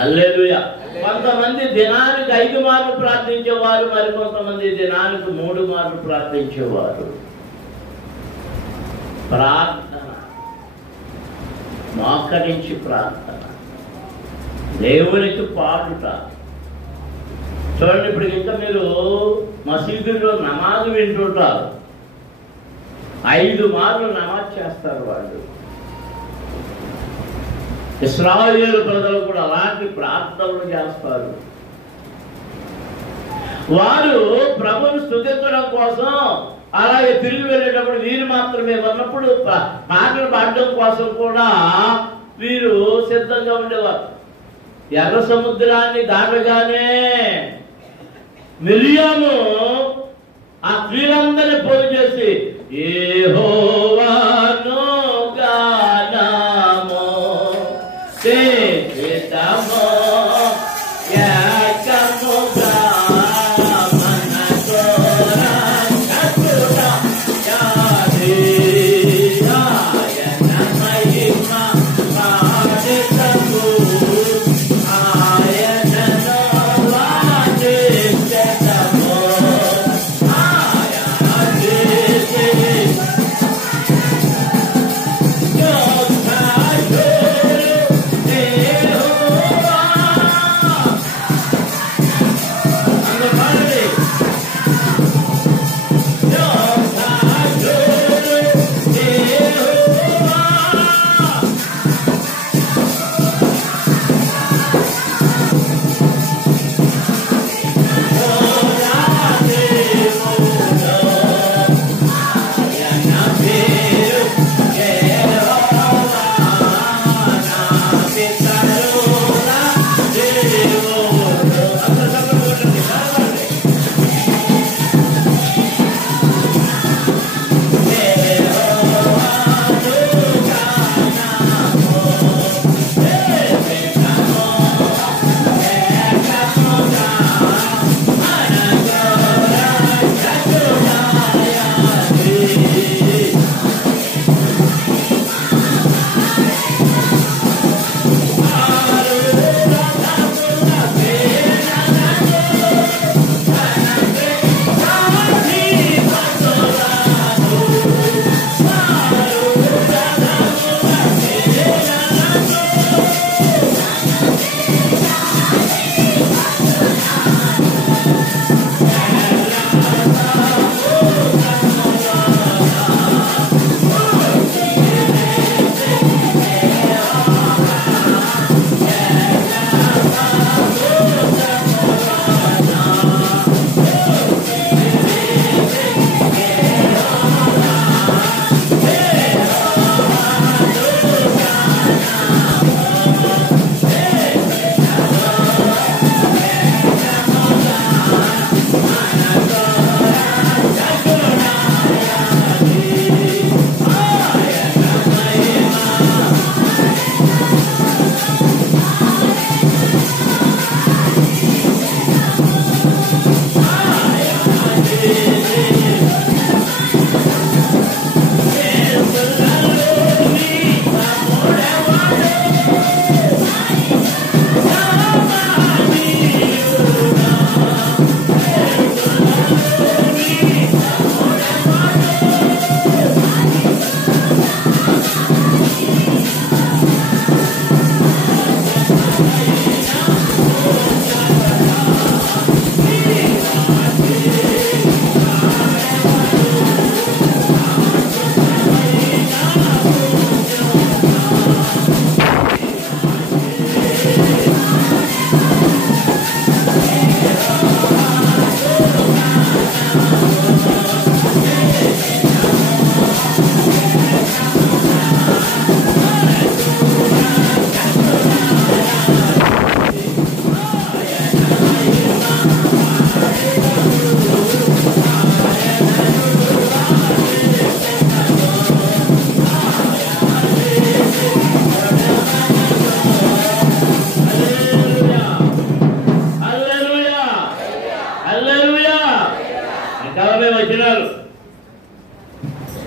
హల్లెలూయా. కొంతమంది దినానికి 5 మార్లు ప్రార్థించేవారు, మరి కొంతమంది దినానికి 3 మార్లు ప్రార్థించేవారు. ప్రార్థన, మోకరించి ప్రార్థన, దేవునికి పాడుట. చూడండి, ఇప్పుడు ఇంకా మీరు మసీదుల్లో నమాజు వింటుంటారు. 5 మార్లు నమాజ్ చేస్తారు వాళ్ళు. ఇశ్రాయేలు ప్రజలు కూడా అలాంటి ప్రార్థనలు చేస్తారు. వారు ప్రభువును స్తుతించడం కోసం అలాగే తిరిగి వెళ్ళేటప్పుడు వీరు మాత్రమే ఉన్నప్పుడు పాటలు పాడడం కోసం కూడా వీరు సిద్ధంగా ఉండేవారు. ఎర్ర సముద్రాన్ని దాటగానే మిరియాము ఆ స్త్రీలందరినీ పోగు చేసి యెహోవాను గానము చేసేదము యాకముగా మనకోరా కతురా యాది ఆయన మహిమ పాడెదము ఆయనను వాదించెదము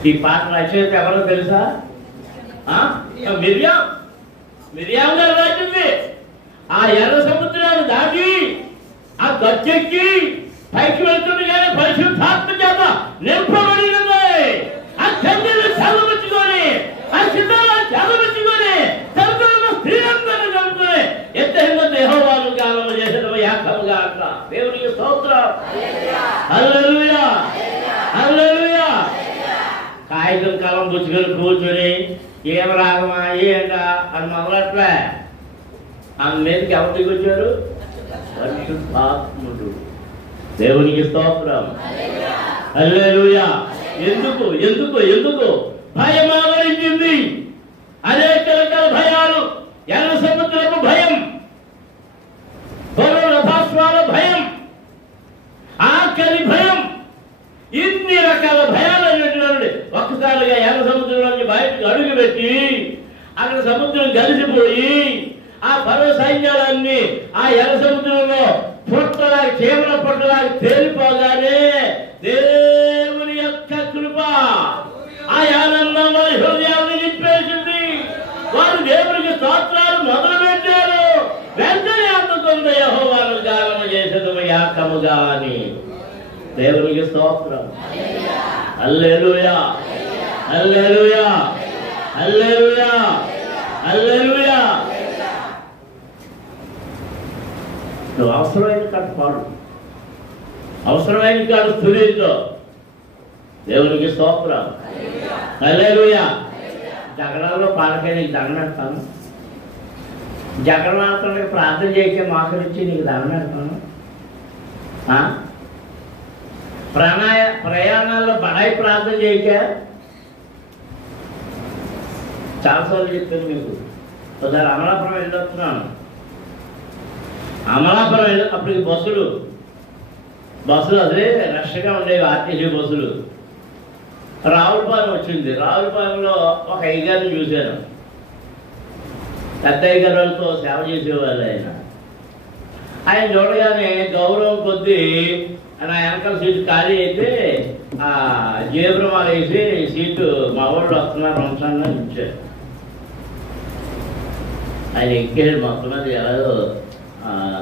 ఈ పాట రచయిత ఎవరో తెలుసా? మిరియాం గారు రాసింది. ఆ ఎర్ర సముద్రాన్ని దాటి ఆ గచ్చెక్కి పైకి వెళ్తుండగానే పరిశుద్ధాత్మ చేత నింపబడినది. ఆ చంద్రులు చదవచ్చుకొని ఆ సిద్ధాలను చదవచ్చుకొని చదువుతున్న స్త్రీలందరూ చదువుతుంది ఎత్తైన యెహోవాను గానము చేసిన యాకముగా అంట. దేవునికి స్తోత్రం. హల్లెలూయా హల్లెలూయా. కాగితం కాలం పుచ్చుకొని కూర్చొని ఏం రాగమా ఏంటా అని మొదలట్లే. ఆమె మీదకి ఎవరు దిగొచ్చారు? పరిశుద్ధాత్ముడు. దేవునికి స్తోత్రం. హల్లెలూయా. ఎందుకు ఎందుకు ఎందుకు భయం ఆవరించింది? అనేక రకాల భయాలు. ఎర్ర సముద్రపు భయం, రథాశ్వాల భయం, ఆకలి భయం, ఇన్ని రకాల భయాలు అనేటువంటి ఒక్కసారిగా ఎర్ర సముద్రం నుంచి బయటకు అడుగు పెట్టి అక్కడ సముద్రం కలిసిపోయి ఆ పర్వ సైన్యాలన్నీ ఆ ఎర్ర సముద్రంలో పుట్టలాగా చీమల పుట్టలాగా తేలిపోగానే దేవుని యొక్క కృప ఆ ఆనందం వారి హృదయాన్ని నింపేసింది. వారు దేవునికి స్తోత్రాలు మొదలు పెట్టారు. వెంటనే అందుకుంది యెహోవాను గానము చేసేదము యాకముగా అని. దేవునికి స్తోత్రం. హల్లెలూయా హల్లెలూయా హల్లెలూయా హల్లెలూయా. నువ్వు అవసరమైన కాదు పాడు, అవసరమైన కాదు స్థుతితో. దేవునికి స్తోత్రం. హల్లెలూయా. జగడాల్లో పాడకే నీకు దండం పెడతాను. జగన్నాథుడికి ప్రార్థన చేయకే మోకరించి నీకు దండం పెడతాను. ప్రయాణాల్లో బడాయి ప్రార్థన చేయక చాలాసార్లు చెప్పాను మీకు. ఒకసారి అమలాపురం వెళ్ళొస్తున్నాను. అమలాపురం వెళ్ళి అప్పటికి బస్సులు అదే రష్గా ఉండేవి, ఆర్టీసీ బస్సులు. రావులపాలెం వచ్చింది. రావులపాలెంలో ఒక అయ్యగారిని చూశాను. పెద్ద అయ్యగారులతో సేవ చేసేవాళ్ళు ఆయన చూడగానే గౌరవం కొద్దీ నా వెనకాల సీటు ఖాళీ అయితే ఆ జేబురుమాలు వేసి సీటు మా వాళ్ళు వస్తున్నారు వంశాన్ని ఇచ్చారు. ఆయన ఎక్కాడు. మొత్తం మీద ఎలాగో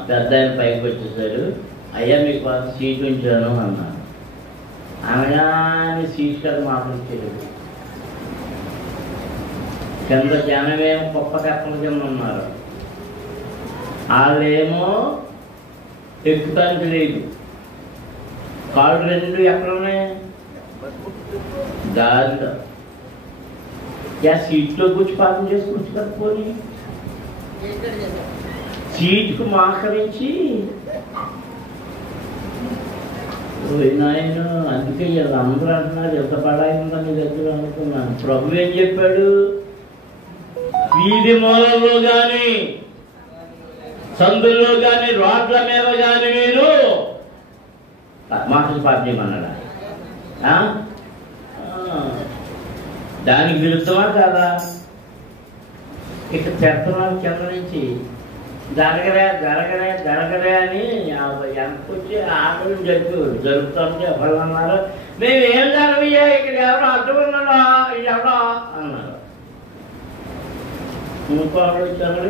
పెద్ద ఆయన పైకి వచ్చేసాడు. అయ్యా మీకు సీటు ఉంచాను అన్నాను. అనగానే సీట్ కాదు మాట్లాడలేదు. కింద జనమేమో గొప్ప కప్పల కింద ఉన్నారు. వాళ్ళేమో ఎక్కుతానికి లేదు. కాళ్ళు రెండు ఎక్కడ ఉన్నాయి? దారిలో. సీట్లో కూర్చి పాపం చేసుకొచ్చి కట్టుకొని సీటుకు మాకరించి నాయన. అందుకే అందరూ అంటున్నారు ఎంత పడాయి ఉందని నీ దగ్గర అనుకున్నాను. ప్రభు ఏం చెప్పాడు? వీధి మూలల్లో కానీ సందుల్లో కానీ రోడ్ల మీద కానీ మీరు మాటలు పాఠ్యమన్నాడా? దానికి విరుద్ధమా కాదా? ఇక చెప్తున్నారు కింద నుంచి జరగలే అని ఎంతకొచ్చి ఆటలు జరుపుతుంటే ఎవరు అన్నారు? మేము ఏం జరగయ్యా, ఇక్కడ ఎవరు అడ్డు ఉన్నాడా, ఎవడా అన్నారు. ఇంకోడు వచ్చాడు,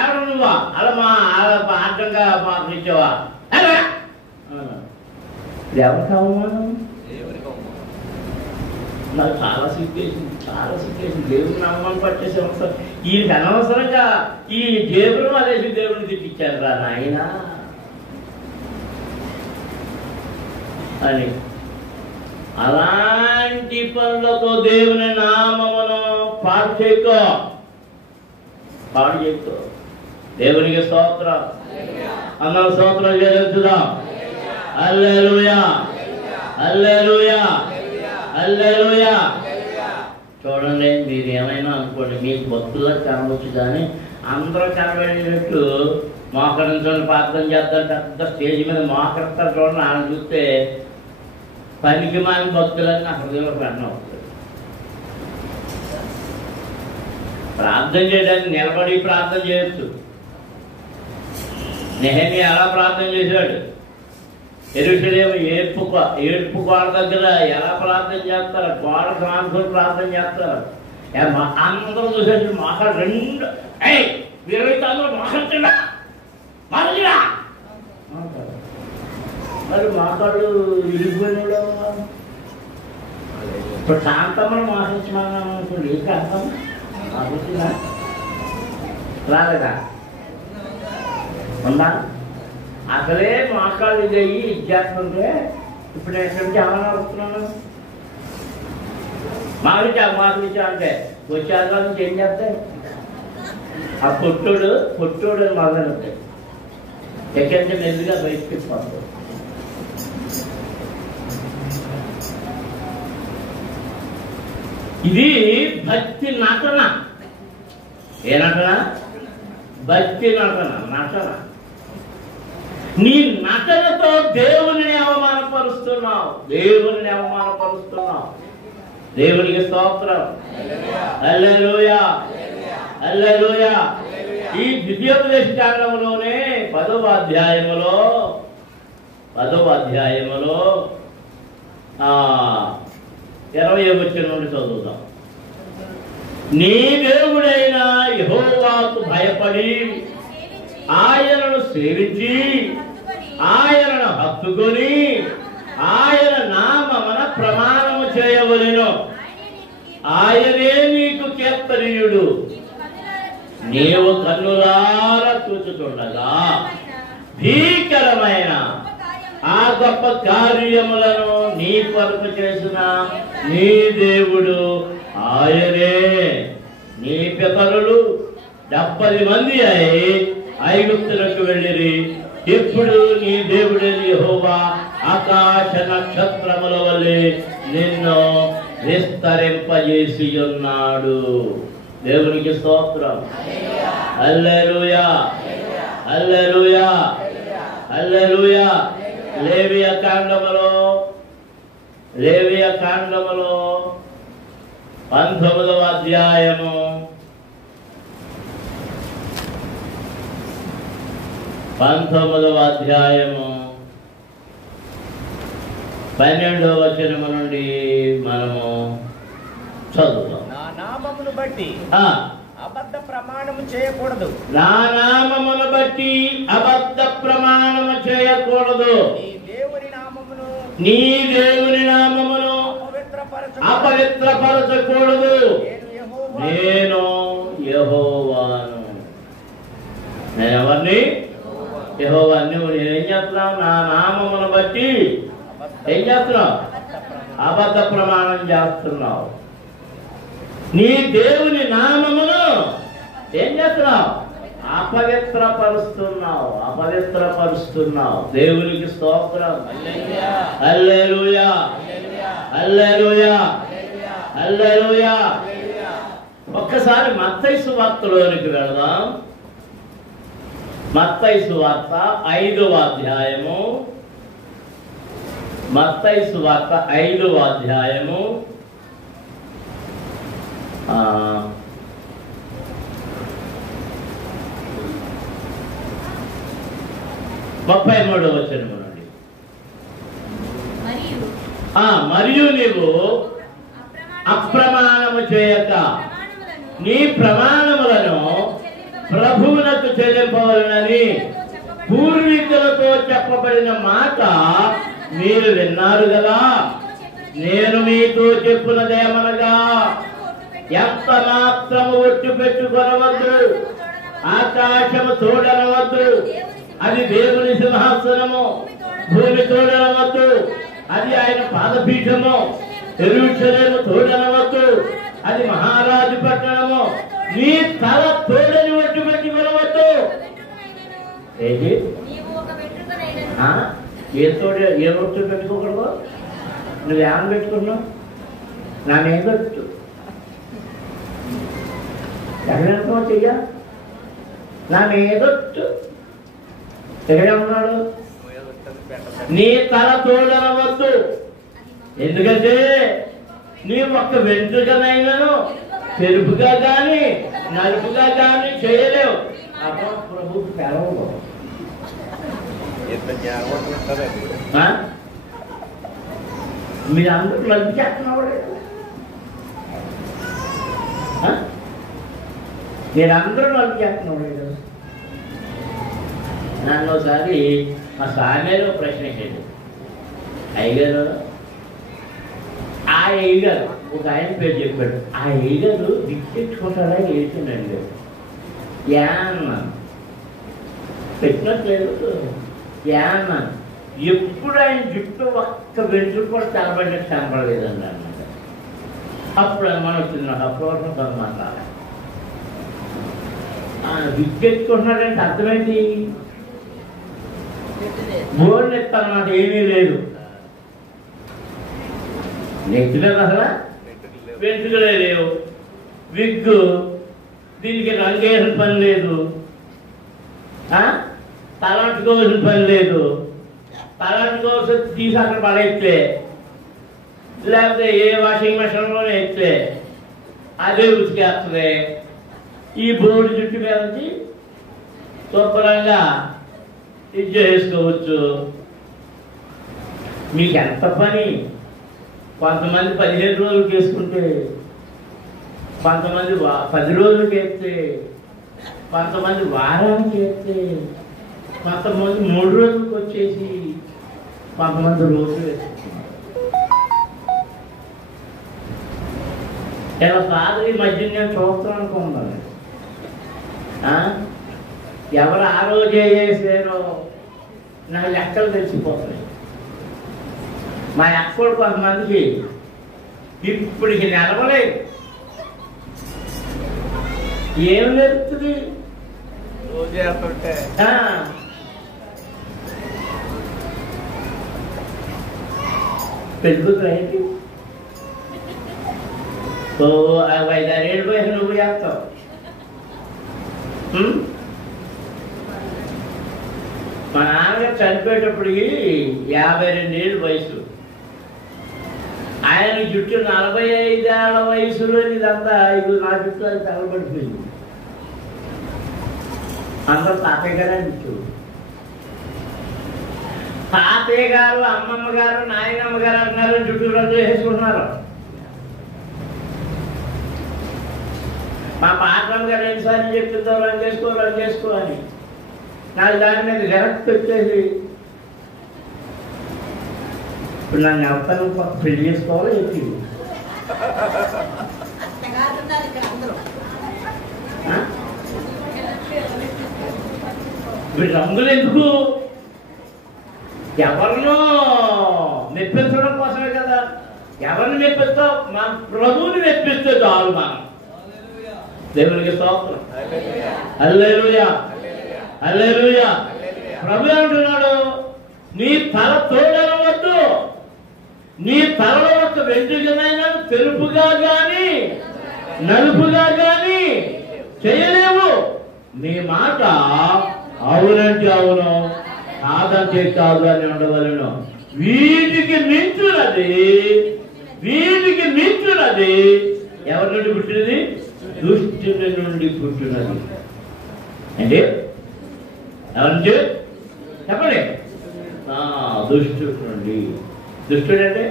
ఎవరు నువ్వా అలా అడ్డంగా మాకు ఇచ్చావా? ఎవరికి అవమానం? నాకు చాలా సిగ్గేసింది. దేవుడిని అవమానం పట్టేసే అవసరం ఈయనకి అనవసరంగా ఈ జేబులు అదేసి దేవుడిని తిట్టించారు రా నాయన అని. అలాంటి పనులతో దేవుని నామమును పాడు చేయకో. దేవునికి స్తోత్రం. అందరూ స్తోత్రం చెల్లించుదాం. హల్లెలూయా హల్లెలూయా హల్లెలూయా. చూడండి, మీరు ఏమైనా అనుకోండి, మీకు భక్తుల్లో కనవచ్చు కానీ అందరూ కనబడినట్టు మోకరించండి, ప్రార్థన చేద్దాం, పెద్ద స్టేజ్ మీద మోకరిస్తారు. చూడండి, ఆయన చూస్తే పనికి మాని భక్తులని నా హృదయంలో ప్రార్థన అవుతుంది. ప్రార్థన చేయడానికి నిలబడి ప్రార్థన చేయొచ్చు. నెహెమీయా ఎలా ప్రార్థన చేశాడు? యెరూషలేము ఏడ్పు గోడ దగ్గర ఎలా ప్రార్థన చేస్తారు? గోడకు ఆనుకొని ప్రార్థన చేస్తారు. అందరూ చూసేసి మాకు రెండు వీరైతే అందరూ మోసంటున్నా మరలిరా మరి మోకాళ్ళు విరిగిపోయిన ఇప్పుడు శాంతమ్మను మోసించమన్నాను అనుకోండి ఏం అర్థం మోసిందా రాలేదా ఉందా అసలే మోకాళ్ళు ఇది అయ్యి ఇచ్చేస్తుంటే ఇప్పుడు నేను ఎక్కడి నుంచి ఏమన్నా వస్తున్నాను మాకు అంటే వచ్చేదా నుంచి ఏం చేస్తాయి ఆ పొట్టోడు అని మొదలవుతాయి ఎక్కడి మెల్లిగా బయటకి పోతాడు ఇది భక్తి నటన ఏ నటన భక్తి నటన నీ నటనతో దేవుని అవమానపరుస్తున్నావు దేవునికి స్తోత్రం హల్లెలూయా హల్లెలూయా ఈ ద్వితీయోపదేశ కాండములోనే 10వ అధ్యాయములో 20వ వచనం నుండి చదువుతాం. నీ దేవుడైన యెహోవాకు భయపడి ఆయనను సేవించి ఆయనను హత్తుకొని ఆయన నామమున ప్రమాణము చేయవలెను. ఆయనే నీకు కీర్తనీయుడు. నీవు కన్నులారా చూచుతుండగా భీకరమైన ఆ గొప్ప కార్యములను నీ కొరకు చేసిన నీ దేవుడు ఆయనే. నీ పితరులు 70 మంది అయి ఐగుప్తులకు వెళ్ళిరి. ఇప్పుడు నీ దేవుడైన యెహోవా ఆకాశ నక్షత్రముల వలె నిన్ను విస్తరింపజేసి ఉన్నాడు. దేవునికి స్తోత్రం హల్లెలూయా హల్లెలూయా హల్లెలూయా. లేవియ కాండములో 19వ అధ్యాయము 12వ వచనము నుండి మనము చదువుతాం. నా నామమును బట్టి అబద్ధ ప్రమాణము చేయకూడదు. నా నామమును బట్టి అబద్ధ ప్రమాణము చేయకూడదు. నీ దేవుని నామమును అపవిత్రపరచకూడదు. నేను యెహోవాను. నేను ఎవరిని? యెహోవాని. నువ్వు నేనేం చేస్తున్నావు? నా నామమును బట్టి ఏం చేస్తున్నావు? అబద్ధ ప్రమాణం చేస్తున్నావు. నీ దేవుని నామమును ఏం చేస్తున్నావు? అపవిత్రపరుస్తున్నావు. దేవునికి స్తోత్రం హల్లెలూయా హల్లెలూయా హల్లెలూయా. ఒక్కసారి మత్తయి సువార్తలోనికి వెళదాం. మత్తయి సువార్త 5వ అధ్యాయము. మత్తయి సువార్త 5వ అధ్యాయము 33వ వచనము నుండి. మరియు నీవు అప్రమాణము చేయక నీ ప్రమాణములను ప్రభువులకు చెల్లింపవలనని పూర్వీకులతో చెప్పబడిన మాట మీరు విన్నారు కదా. నేను మీతో చెప్పున్నదేమనగా ఎంత మాత్రము ఒట్టు పెట్టుకొనవద్దు, ఆకాశము చూడనవద్దు, అది దేవుని సింహాసనము, భూమి చూడనవద్దు, అది ఆయన పాదపీఠము, యెరూషలేము చూడనవద్దు, అది మహారాజు పట్టణము. నీ తల తోడని ఒట్టు పెట్టుకొనవద్దు. ఏది ఏ తోడు ఏ ఒట్టు పెట్టుకోకూడదు? నువ్వేమని పెట్టుకున్నావు? నా మీదొట్టు ఎక్కడెంతో చెయ్య, నా మీదొట్టు. ఎక్కడే ఉన్నాడు? నీ తల తోడనవద్దు. ఎందుకంటే నీ ఒక్క వెంట్రుకనైనాను తెలుపుగా కానీ నలుపుగా కానీ చేయలేవు. అప్పుడు ప్రభు సెలవు. మీరు అందరూ లబ్ధి చేస్తున్నావు. నేను అందరూ వాళ్ళు చేస్తున్నాడు. నన్ను ఒకసారి మా సామేలో ప్రశ్న వేసాడు. అయ్యగారు ఆ అయ్యగారు ఒక ఆయన పేరు చెప్పాడు. ఆ అయ్యగారు దిక్కెట్టుకుంటాడా వేసిండండి. యా అన్నాను. పెట్టినట్లేదు యా అన్నాను. ఎప్పుడు ఆయన జుట్టు ఒక్క వెంట్రుక కూడా కనబడినట్టు కనపడలేదండి అన్నమాట. అప్పుడు అనుమానం వచ్చింది నాకు. అప్పుడు వరకు కొంత మాట్లాడాలి. దిక్కెట్టుకుంటున్నాడంటే అర్థమైంది బోర్డు ఎత్తన్నమాట. ఏమీ లేదు నెత్తి మీద అసలు వెంట్రుకలే లేవు. విగ్గు దీనికి రంగేసిన పని లేదు. తలంటుకోవాల్సిన పని లేదు. తలంటుకోవాల్సి తీసి అక్కడ పడేస్తే లేకపోతే ఏ వాషింగ్ మెషిన్లోనే ఎత్తే అదే ఉతికేస్తుంది. ఈ బోర్డు చుట్టు మీద నుంచి శుభ్రంగా ఇది చేసుకోవచ్చు. మీకు ఎంత పని. కొంతమంది 15 రోజులకి వేసుకుంటే, కొంతమంది 10 రోజులకి వేస్తే, కొంతమంది వారానికి వేస్తే, కొంతమంది 3 రోజులకి వచ్చేసి, కొంతమంది రోజులు వేసుకుంటున్నారు. ఇలా కాదు. ఈ మధ్య నేను చూస్తాను అనుకున్నాను. ఎవరు ఆ రోజే చేసారో నాకు లెక్కలు తెలిసిపోతున్నాయి. మా అక్కడు కొంతమందికి ఇప్పటికి నిలవలేదు. ఏం నేర్పుతుంది? పెరుగుతున్నాయి. 5-6 ఏళ్ళు పోయి నువ్వు చేస్తావు. మా నాన్నగారు చనిపోయేటప్పటికి 52 ఏళ్ళు వయసు. ఆయన జుట్టు 45 ఏళ్ల వయసులో ఇదంతా ఇది నా జుట్టు అది తగలబడిపోయింది. అందరూ తాతయ్య గారు అని జుట్టు. తాతయ్య గారు, అమ్మమ్మ గారు, నాయనమ్మ గారు అంటున్నారు, జుట్టు రద్దు వేసుకుంటున్నారు. మా పాత్రమ్మ గారు ఎన్నిసార్లు చెప్తుందో రన్ చేసుకో అని. నాకు దాని మీద విరక్తి వచ్చేసి ఇప్పుడు నన్ను ఎవరితో పెళ్లి చేసుకోవాలో చెప్పి వీళ్ళు రంగులు ఎందుకు? ఎవరినో మెప్పించడం కోసమే కదా. ఎవరిని మెప్పిస్తావు? మా ప్రభువుని మెప్పిస్తే చాలు. మనం దేవునికి స్తోత్రం. హల్లెలూయా, హల్లెలూయా. ప్రభు అంటున్నాడు, నీ తల తోడనవద్దు. నీ తలలో ఒక వెంట్రుకనైనా తెలుపుగా గాని నలుపుగా గాని చేయలేవు. నీ మాట అవునంటే అవును, కాదంటే కాదు అని ఉండవలను. వీటికి మించున్నది ఎవరి నుండి పుట్టినది? దుష్టుని నుండి పుట్టినది. అంటే ఎవరి చెప్పండి? దుష్టుడి నుండి. దుష్టుడు అంటే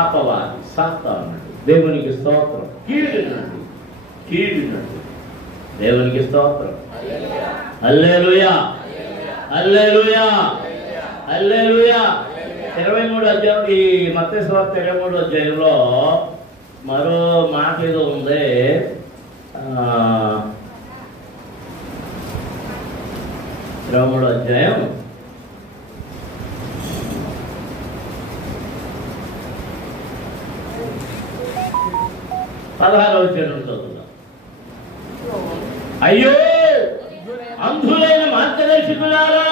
అపవాది, సాతానుడు. దేవునికి స్తోత్రం. కీడు నుండి దేవునికి స్తోత్రం. హల్లెలూయా, హల్లెలూయా, హల్లెలూయా. 23వ అధ్యాయం, ఈ మత్తయి సువార్త 23వ అధ్యాయంలో మరో మాట ఏదో ఉంది. 23వ అధ్యాయం 16వ వచనం చదువుదాం. అయ్యో అంధులైన మార్గదర్శకులారా,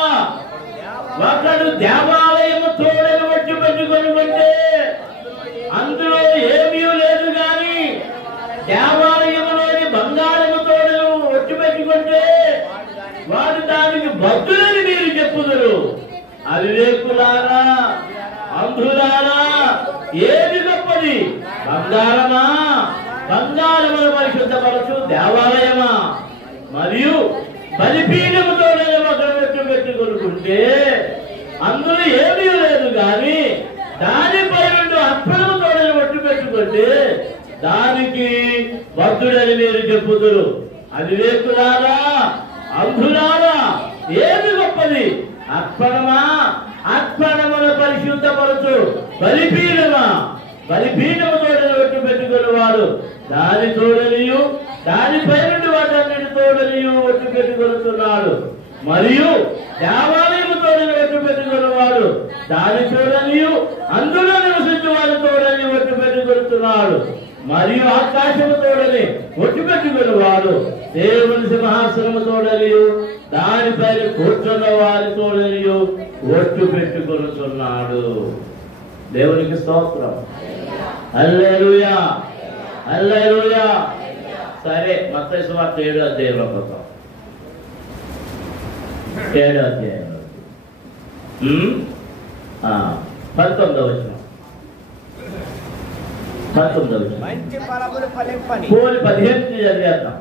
ఒకడు దేవాలయము తోడని వచ్చి పెట్టుకొని ఉంటే అందులో ఏమీ లేదు గాని దేవాలయములోని బంగారము తోడను వచ్చి పెట్టుకుంటే వాడు దానికి భక్తులని మీరు చెప్పుదురు. అవివేకులారా, అంధులారా, ఏది గొప్పది? బంగారమా? బంగారమును పరిశుద్ధపరచు దేవాలయమా? మరియు బలిపీఠముతో ఒకరు పెట్టుకొనుకుంటే అందులో ఏమీ లేదు గాని దానిపై 2 అర్పణముతో ఒట్టు పెట్టుకుంటే దానికి భక్తుడని మీరు చెప్పుదురు. అవివేకులారా, అంధులారా, ఏది గొప్పది? అర్పణమా? అర్పణమును పరిశుద్ధపరచు బలిపీఠమా? బలిపీఠము తోడని ఒట్టు పెట్టుకుని వాడు దాని తోడనియు దానిపై నుండి వాటన్నిటి తోడనియు ఒట్టు పెట్టుకొనుతున్నాడు. మరియు దేవాలయము తోడని ఒట్టు పెట్టుకుని వాడు దాని తోడనియు అందులో నివసించు వారి తోడని ఒట్టు పెట్టుకొనుతున్నాడు. మరియు ఆకాశము తోడని ఒట్టు పెట్టుకుని వాడు దేవుని సింహాసనము తోడనియు దానిపైన కూర్చున్న వారి తోడనియు ఒట్టు పెట్టుకొనుతున్నాడు. దేవునికి స్తోత్రం. హల్లెలూయా, హల్లెలూయా. సరే, మత్తయి సువార్త 7వ అధ్యాయంలో పోతాం. 7వ అధ్యాయంలో 19వ వచనం. మంచి ఫలములు ఫలింపని. 15 చదివేద్దాం.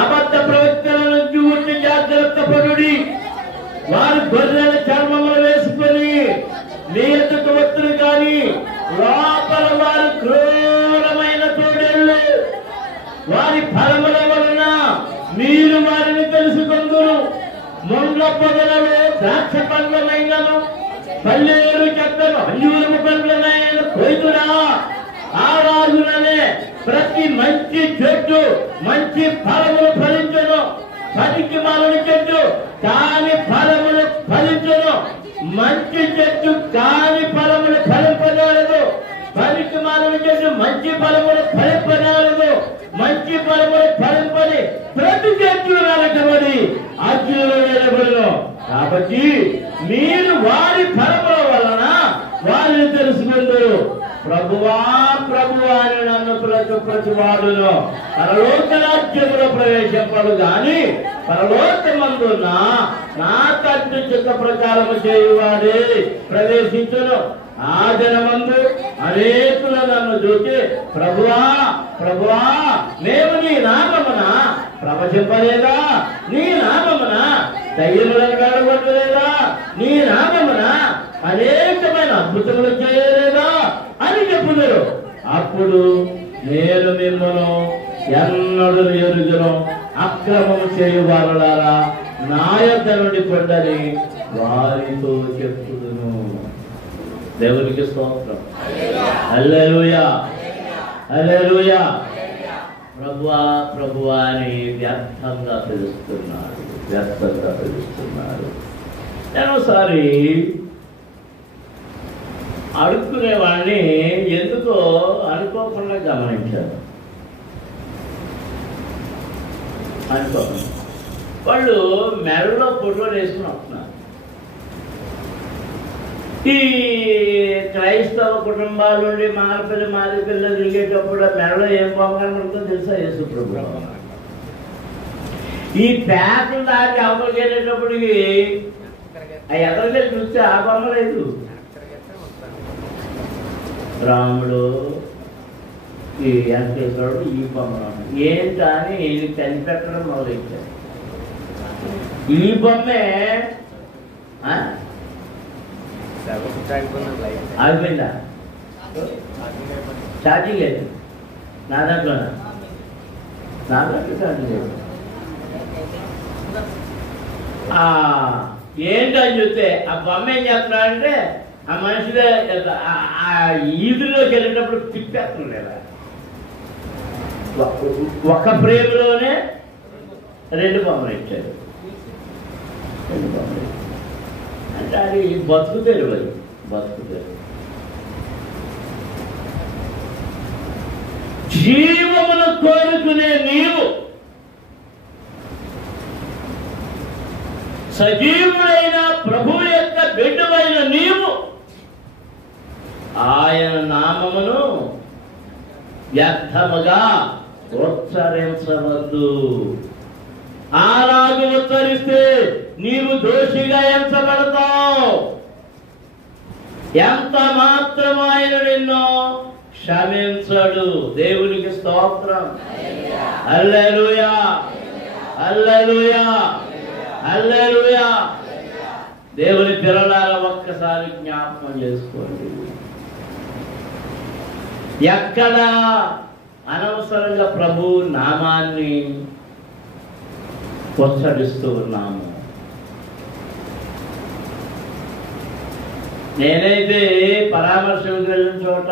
అబద్ధ ప్రవక్తల నుంచి ఉండి జాగ్రత్త పడుడి. వారు గొర్రెల చర్మములు వేసుకొని మీ ఎదుట వస్తులు కానీ లోపల వారు క్రూరమైన తోడేళ్ళు. వారి ఫలముల వలన మీరు వారిని తెలుసుకొందురు. ముండ్ల పొదలలో ద్రాక్ష పండ్లమైనను పల్లేరు చెక్కను అంజూరము పండ్లమైన కొయ్తురా. ఆ రాజులనే ప్రతి మంచి చెట్టు మంచి ఫలములు ఫలించను, పనికి మాలిన చెట్టు కాని ఫలములు ఫలించను. మంచి చెట్టు కాని ఫలములు ఫలింపనేరదు, పనికి మాలిన చెట్టు మంచి ఫలములు ఫలింపనేరదు. మంచి ఫలములు ఫలింపని ప్రతి చెట్టు నరకబడి అగ్నిలో వేయబడును. కాబట్టి మీరు వారి ఫలముల వలన వారిని తెలుసుకుందరు. ప్రభువా ప్రభువా అని నన్ను ప్రతి వాడును పరలోక రాజ్యములో ప్రవేశింపడు గాని పరలోకమందున్న నా తండ్రి చిత్త ప్రకారము చేయువాడే ప్రవేశించును. ఆ జనమందు అనేకులు నన్ను చూసి ప్రభువా ప్రభువా మేము నీ నామమున ప్రవచింపలేదా? నీ నామమున దయ్యములను వెళ్ళగొట్టలేదా? నీ నామమున అనేకమైన అద్భుతములు చేయలేదా అని చెప్పుదురు. అప్పుడు నేను మిమ్మను ఎన్నడూ ఎరుగను, అక్రమము చేయువారులారా నా యొద్ద నుండి పొండని వారితో చెప్పుదును. దేవునికి స్తోత్రం. హల్లెలూయా, హల్లెలూయా. ప్రభువా ప్రభువా అని వ్యర్థంగా పిలుస్తున్నాడు, వ్యర్థంగా పిలుస్తున్నాడు. నేను ఒకసారి అడుక్కునేవాడిని ఎందుకో అనుకోకుండా గమనించాను. అనుకోకుండా వాళ్ళు మెడలో ఫోటోలు వేసుకుని వస్తున్నారు. ఈ క్రైస్తవ కుటుంబాల నుండి మారపిల్ల మారిపిల్ల తిరిగేటప్పుడు మెడలో ఏం బొమ్మకనబడుతుందో తెలుసా? యేసు ప్రభు. ఈ ప్యాకులు దాటి అవతలకి వెళ్ళేటప్పటికి ఆ ఎదరికే చూస్తే ఆ బొమ్మ లేదు. రాముడు, ఈ వెంకటేశ్వరుడు, ఈ బొమ్మ ఏంటా అని ఇది కనిపెట్టడం మొదలెట్టారు. ఈ బొమ్మే ఆగిపోయిందా? ఛార్జింగ్ లేదు నా దాంట్లోనా? నా దాంట్లో ఛార్జింగ్ లేదు. ఏంటని చూస్తే ఆ బొమ్మ ఏం చేస్తున్నాడంటే ఆ మనిషిగా ఆ ఈదుల్లోకి వెళ్ళేటప్పుడు తిప్పేస్తున్నాడు. ఒక ప్రేమలోనే 2 బొమ్మలు ఇచ్చాడు. 2 బొమ్మలు అంటే అది బతుకు తెలియదు, బతుకు తెలియదు. జీవమును కోరుకునే నీవు సజీవుడైన ప్రభువు యొక్క బిడ్డవైన నీవు ఆయన నామమును వ్యర్థముగా ఉచ్చరించవద్దు. అలాగే ఉచ్చరిస్తే నీవు దోషిగా ఎంచబడతావు. ఎంత మాత్రం ఆయన నిన్ను క్షమించడు. దేవునికి స్తోత్రం. హల్లెలూయా, హల్లెలూయా, హల్లెలూయా. దేవుని పిల్లలారా ఒక్కసారి జ్ఞాపకం చేసుకోండి. ఎక్కడ అనవసరంగా ప్రభు నామాన్ని ఉచ్చరిస్తూ ఉన్నాము. నేనైతే పరామర్శకు వెళ్ళిన చోట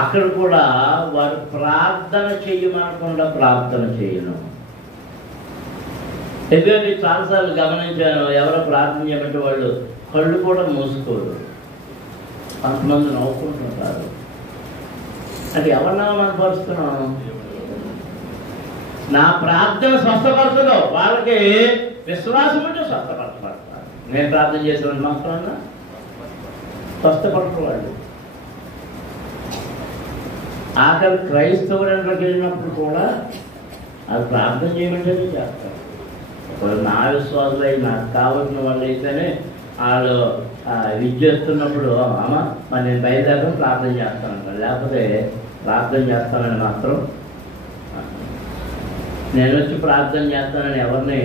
అక్కడ కూడా వారు ప్రార్థన చేయమనకుండా ప్రార్థన చేయను. ఎందుకంటే చాలాసార్లు గమనించాను, ఎవరో ప్రార్థన చేయమంటే వాళ్ళు కళ్ళు కూడా మూసుకోరు, కొంతమంది నవ్వుకుంటుంటారు. అంటే ఎవరినా మనపరుస్తున్నాం? నా ప్రార్థన స్వస్థపరచదు, వాళ్ళకి విశ్వాసం ఉంటే స్వస్థపరచబడతారు. నేను ప్రార్థన చేసిన మాత్రాన స్వస్థపడతారు వాళ్ళు. ఆఖరి క్రైస్తవులకు వెళ్ళినప్పుడు కూడా అది ప్రార్థన చేయమంటేనే చేస్తారు. నా విశ్వాసులై నాకు కావాల్సిన వాళ్ళు అయితేనే వాళ్ళు విద్యేస్తున్నప్పుడు అమ్మ మరి నేను బయలుదేరడం ప్రార్థన చేస్తానంటారు, లేకపోతే ప్రార్థన చేస్తానని మాత్రం నేను వచ్చి ప్రార్థన చేస్తానని ఎవరిని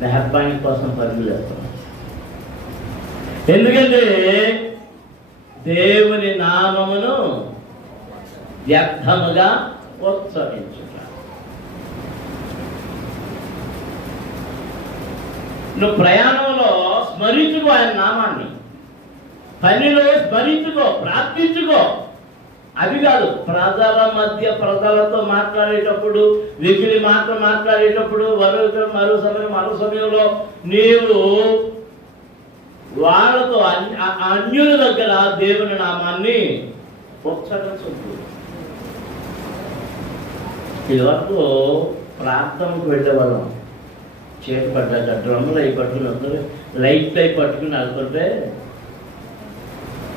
మెహర్బానీ కోసం పరుగులు వేస్తాను. ఎందుకంటే దేవుని నామమును వ్యర్థముగా ఉత్సవించుట. నువ్వు ప్రయాణంలో స్మరించుకో ఆయన నామాన్ని, పనిలో స్మరించుకో, ప్రార్థించుకో. అది కాదు ప్రజల మధ్య ప్రజలతో మాట్లాడేటప్పుడు, వెకిలి మాట్లాడేటప్పుడు మరో సమయంలో నీవు వాళ్ళతో అన్యుల దగ్గర దేవుని నామాన్ని ఉచ్చరించు. ఇదివరకు ప్రార్థనకు వెళ్ళేవాళ్ళం, చేతి పడ్డాక డ్రమ్ములు అవి పట్టుకుని వస్తారు, లైట్లు అవి పట్టుకుని వెళ్తుంటే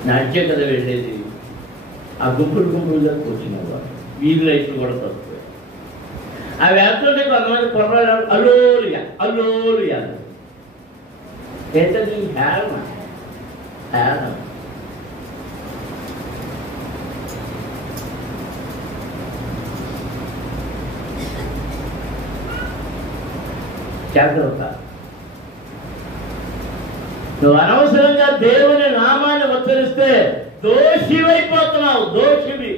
నడిచే కదా వెళ్ళేది. ఆ గుంపులుగా కూర్చునేవారు, వీధి లైట్లు కూడా తక్కువ. అవి వెళ్తుంటే కొంతమంది కుర్రాళ్ళు అల్లోలుయా అల్లోలుయా ఏంటది? హేళన హేళన. జాగ్రత్త. నువ్వు అనవసరంగా దేవుని నామాన్ని ఉచ్చరిస్తే దోషివైపోతున్నావు, దోషివి.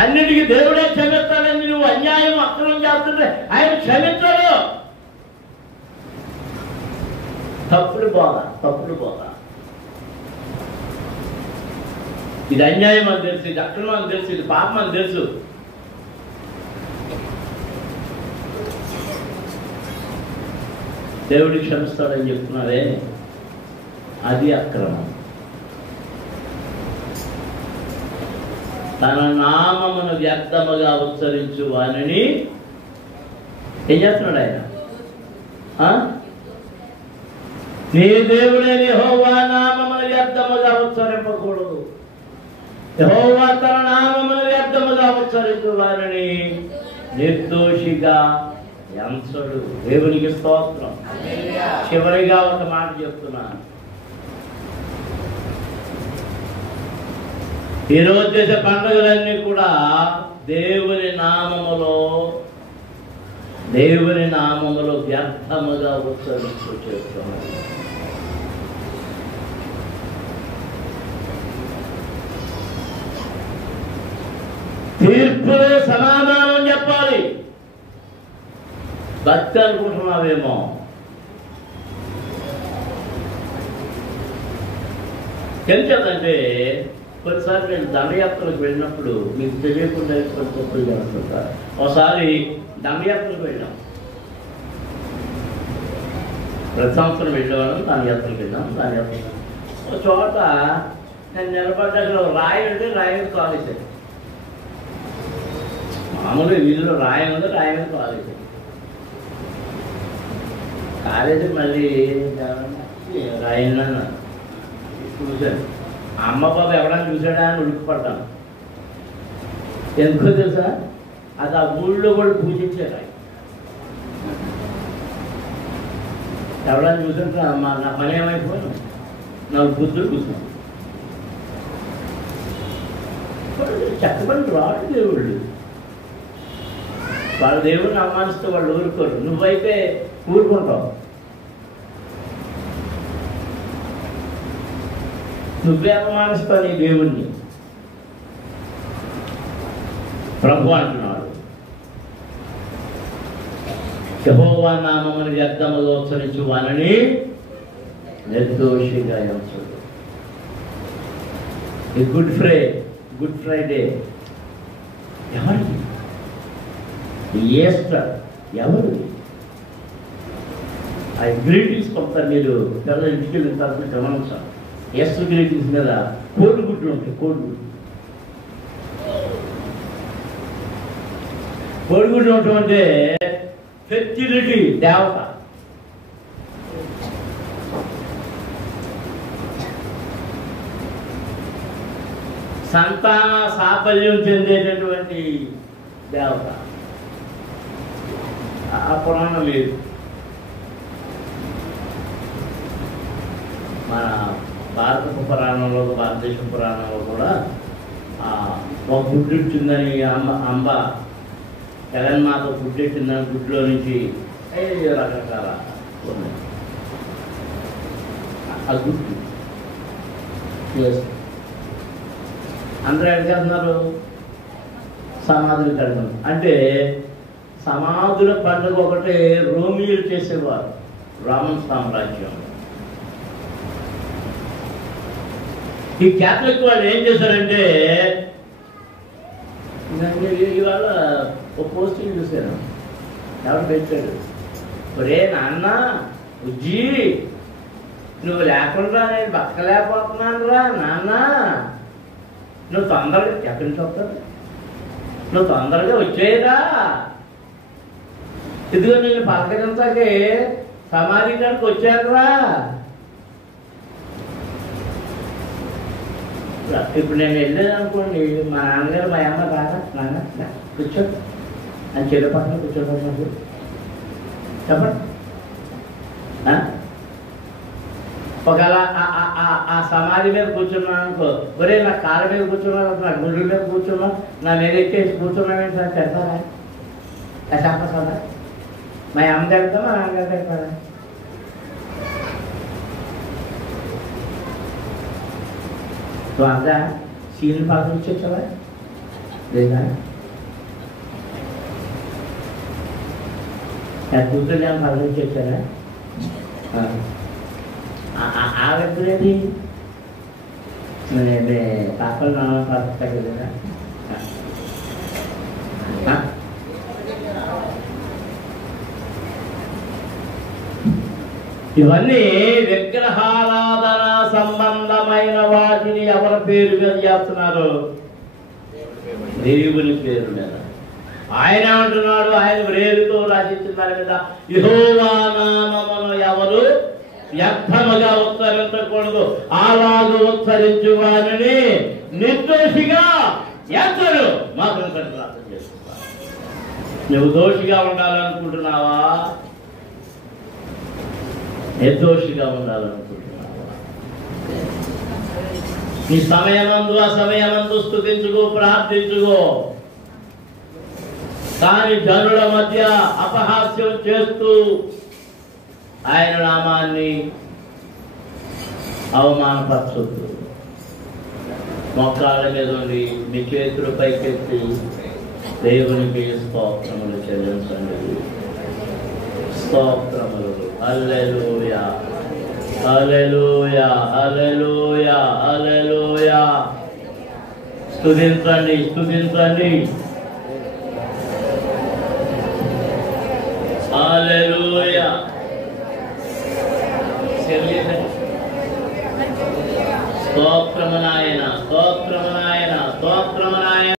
అన్నిటికీ దేవుడే క్షమిస్తాడని నువ్వు అన్యాయం అక్రమం చేస్తుంటే ఆయన క్షమించడు. తప్పుడు బోధ. ఇది అన్యాయం అని తెలుసు, ఇది అక్రమం అని తెలుసు, ఇది పాపం అని తెలుసు. దేవుడికి క్షమిస్తాడని చెప్తున్నారే, అది అక్రమం. తన నామమును వ్యర్థముగా ఉచ్చరించు వానిని ఏం చేస్తున్నాడు ఆయన? నీ దేవుడైన యెహోవా నామమును వ్యర్థముగా ఉచ్చరింపకూడదు. యెహోవా తన నామమును వ్యర్థముగా ఉచ్చరించు వారిని నిర్దోషిగా ఎంచడు. దేవునికి స్తోత్రం. చివరిగా ఒక మాట చెప్తున్నాను. ఈరోజు చేసే పండుగలన్నీ కూడా దేవుని నామములో వ్యర్థముగా ఉచ్చరిస్తూ చేస్తున్నాం. తీర్పులో సమాధానం చెప్పాలి. భక్తి అనుకుంటున్నావేమో, తెలియదంటే కొన్నిసార్లు నేను దండయాత్రలకు వెళ్ళినప్పుడు మీకు తెలియకుండా కొన్ని తప్పులు చేస్తుంటారు. ఒకసారి దండయాత్రకు వెళ్ళాం, ప్రతి సంవత్సరం వెళ్ళేవాళ్ళం. దండయాత్రకు వెళ్ళాం. ఒక చోట నేను నిలబడ్డాక రాయి ఉంటే రాయి మీద కాలేసాను. మామూలుగా వీధిలో రాయి ఉంది, రాయి మీద కాలేసాను. కాలేజీ మళ్ళీ రాయినా చూశాను. అమ్మ బాబు ఎవడన్నా చూసాడా అని ఉడికిపడ్డాను. ఎందుకో తెలుసా, అది ఆ ఊళ్ళో కూడా పూజించే రాయి. ఎవడన్నా చూసుంటే నా పని ఏమైపోయాను, నాకు బుద్ధులు కూర్చున్నాను. చెక్కబడి రాడు దేవుళ్ళు. వాళ్ళ దేవుడిని అవమానిస్తే వాళ్ళు ఊరుకోరు. నువ్వైతే ఊరుకుంటావు. నువ్వే అవమానిస్తావు నీ దేవుణ్ణి. ప్రభు అంటున్నాడు, యెహోవా నామమును వ్యర్థముగా ఉచ్చరించు వానిని నిర్దోషిగా ఎంచుడు. ఈ గుడ్ ఫ్రైడే ఎవరిది? ఈస్టర్ ఎవరిది? ఆ గ్రీటింగ్స్ కొంత మీరు పిల్లలు ఇంటికి వెళ్ళిన తర్వాత గమనించాలి. ఈస్టర్ గ్రీటింగ్స్ మీద కోడిగుడ్లు ఉంటాయి. కోడిగుడ్లు ఉండటం అంటే ఫెర్టిలిటీ దేవత. సంతాన సాఫల్యం చెందేటటువంటి దేవత. ఆ పురాణం లేదు. మన భారతదేశ పురాణంలో కూడా ఒక గుడ్డిచ్చిందని అంబ జగన్మాత గుడ్డెట్టిందని గుడ్లో నుంచి రకరకాల ఉన్నాయి. ఆ గుడ్డు అందరూ ఎడగలుగుతున్నారు, సమాధులు కడుతున్నారు. అంటే సమాధుల పండుగ ఒకటే రోమియోలు చేసేవారు రోమన్ సామ్రాజ్యం. ఈ క్యాథలిక్ వాళ్ళు ఏం చేశారంటే, ఇవాళ ఒక పోస్టింగ్ చూశాను, ఎవరు పెట్టాడు, ఒరే నాన్న ఉజ్జి నువ్వు లేకుండా నేను బతకలేకపోతున్నాను రా నాన్న, నువ్వు తొందరగా ఎక్కడి నుంచి వస్తావు, నువ్వు తొందరగా వచ్చేయరా, ఇదిగో నేను పలకరించాకే సమాధి కాడికి వచ్చాను రా. ఇప్పుడు నేను వెళ్ళేది అనుకోండి, మా నాన్నగారు మా అమ్మ బాగా నాన్న కూర్చో అని చెడు పక్కన కూర్చోబోతున్నారు చెప్పండి. ఒకవేళ ఆ సమాధి మీద కూర్చున్నాను అనుకో, ఒరే నా కాళ్ళ మీద కూర్చున్నాను, నా గుండెల మీద కూర్చున్నా, నా మీద ఎక్కేసి కూర్చున్నాను సార్ పెడతారా? చెప్ప కదా, మా అమ్మ పెడతా మా నాన్నగారు పెడతారా? నువ్వు అంతా సీలు పాత్ర ఇచ్చేసావా లేదా? కూతురు ఏమైనా పాత్ర ఇచ్చేసారా? ఆ వ్యక్తులేది పాపలు నాన్న పాత్ర కదా. ఇవన్నీ విగ్రహారాధన సంబంధమైన వాటిని ఎవరి పేరు మీద చేస్తున్నారు? దేవుని పేరు మీద. ఆయన అంటున్నాడు, ఆయన వ్రేలుతో రాసించిన దాని మీద యెహోవా నామమును ఎవరు వ్యర్థముగా ఉచ్చరించకూడదు, అలాగూ ఉచ్చరించు వారిని నిర్దోషిగా ఎంచరు. మాత్రం ప్రార్థన చేస్తున్నారు. నువ్వు దోషిగా ఉండాలనుకుంటున్నావా? నిర్దోషిగా ఉండాలనుకుంటున్నావా? నీ సమయమందు అసమయమందు స్తుతించుకో, ప్రార్థించుకో. కానీ జనుల మధ్య అపహాస్యం చేస్తూ ఆయన నామాన్ని అవమానపరచొద్దు. మోకాళ్ళ మీద ఉండి మీ చేతులు పైకెత్తి దేవునికి స్తోత్రములు చెల్లించండి. స్తోత్రములు. హల్లెలూయా, హల్లెలూయా, హల్లెలూయా, హల్లెలూయా. స్తుతించండి, స్తుతించండి. హల్లెలూయా. స్తోత్రము నాయన, స్తోత్రము నాయన, స్తోత్రము నాయన.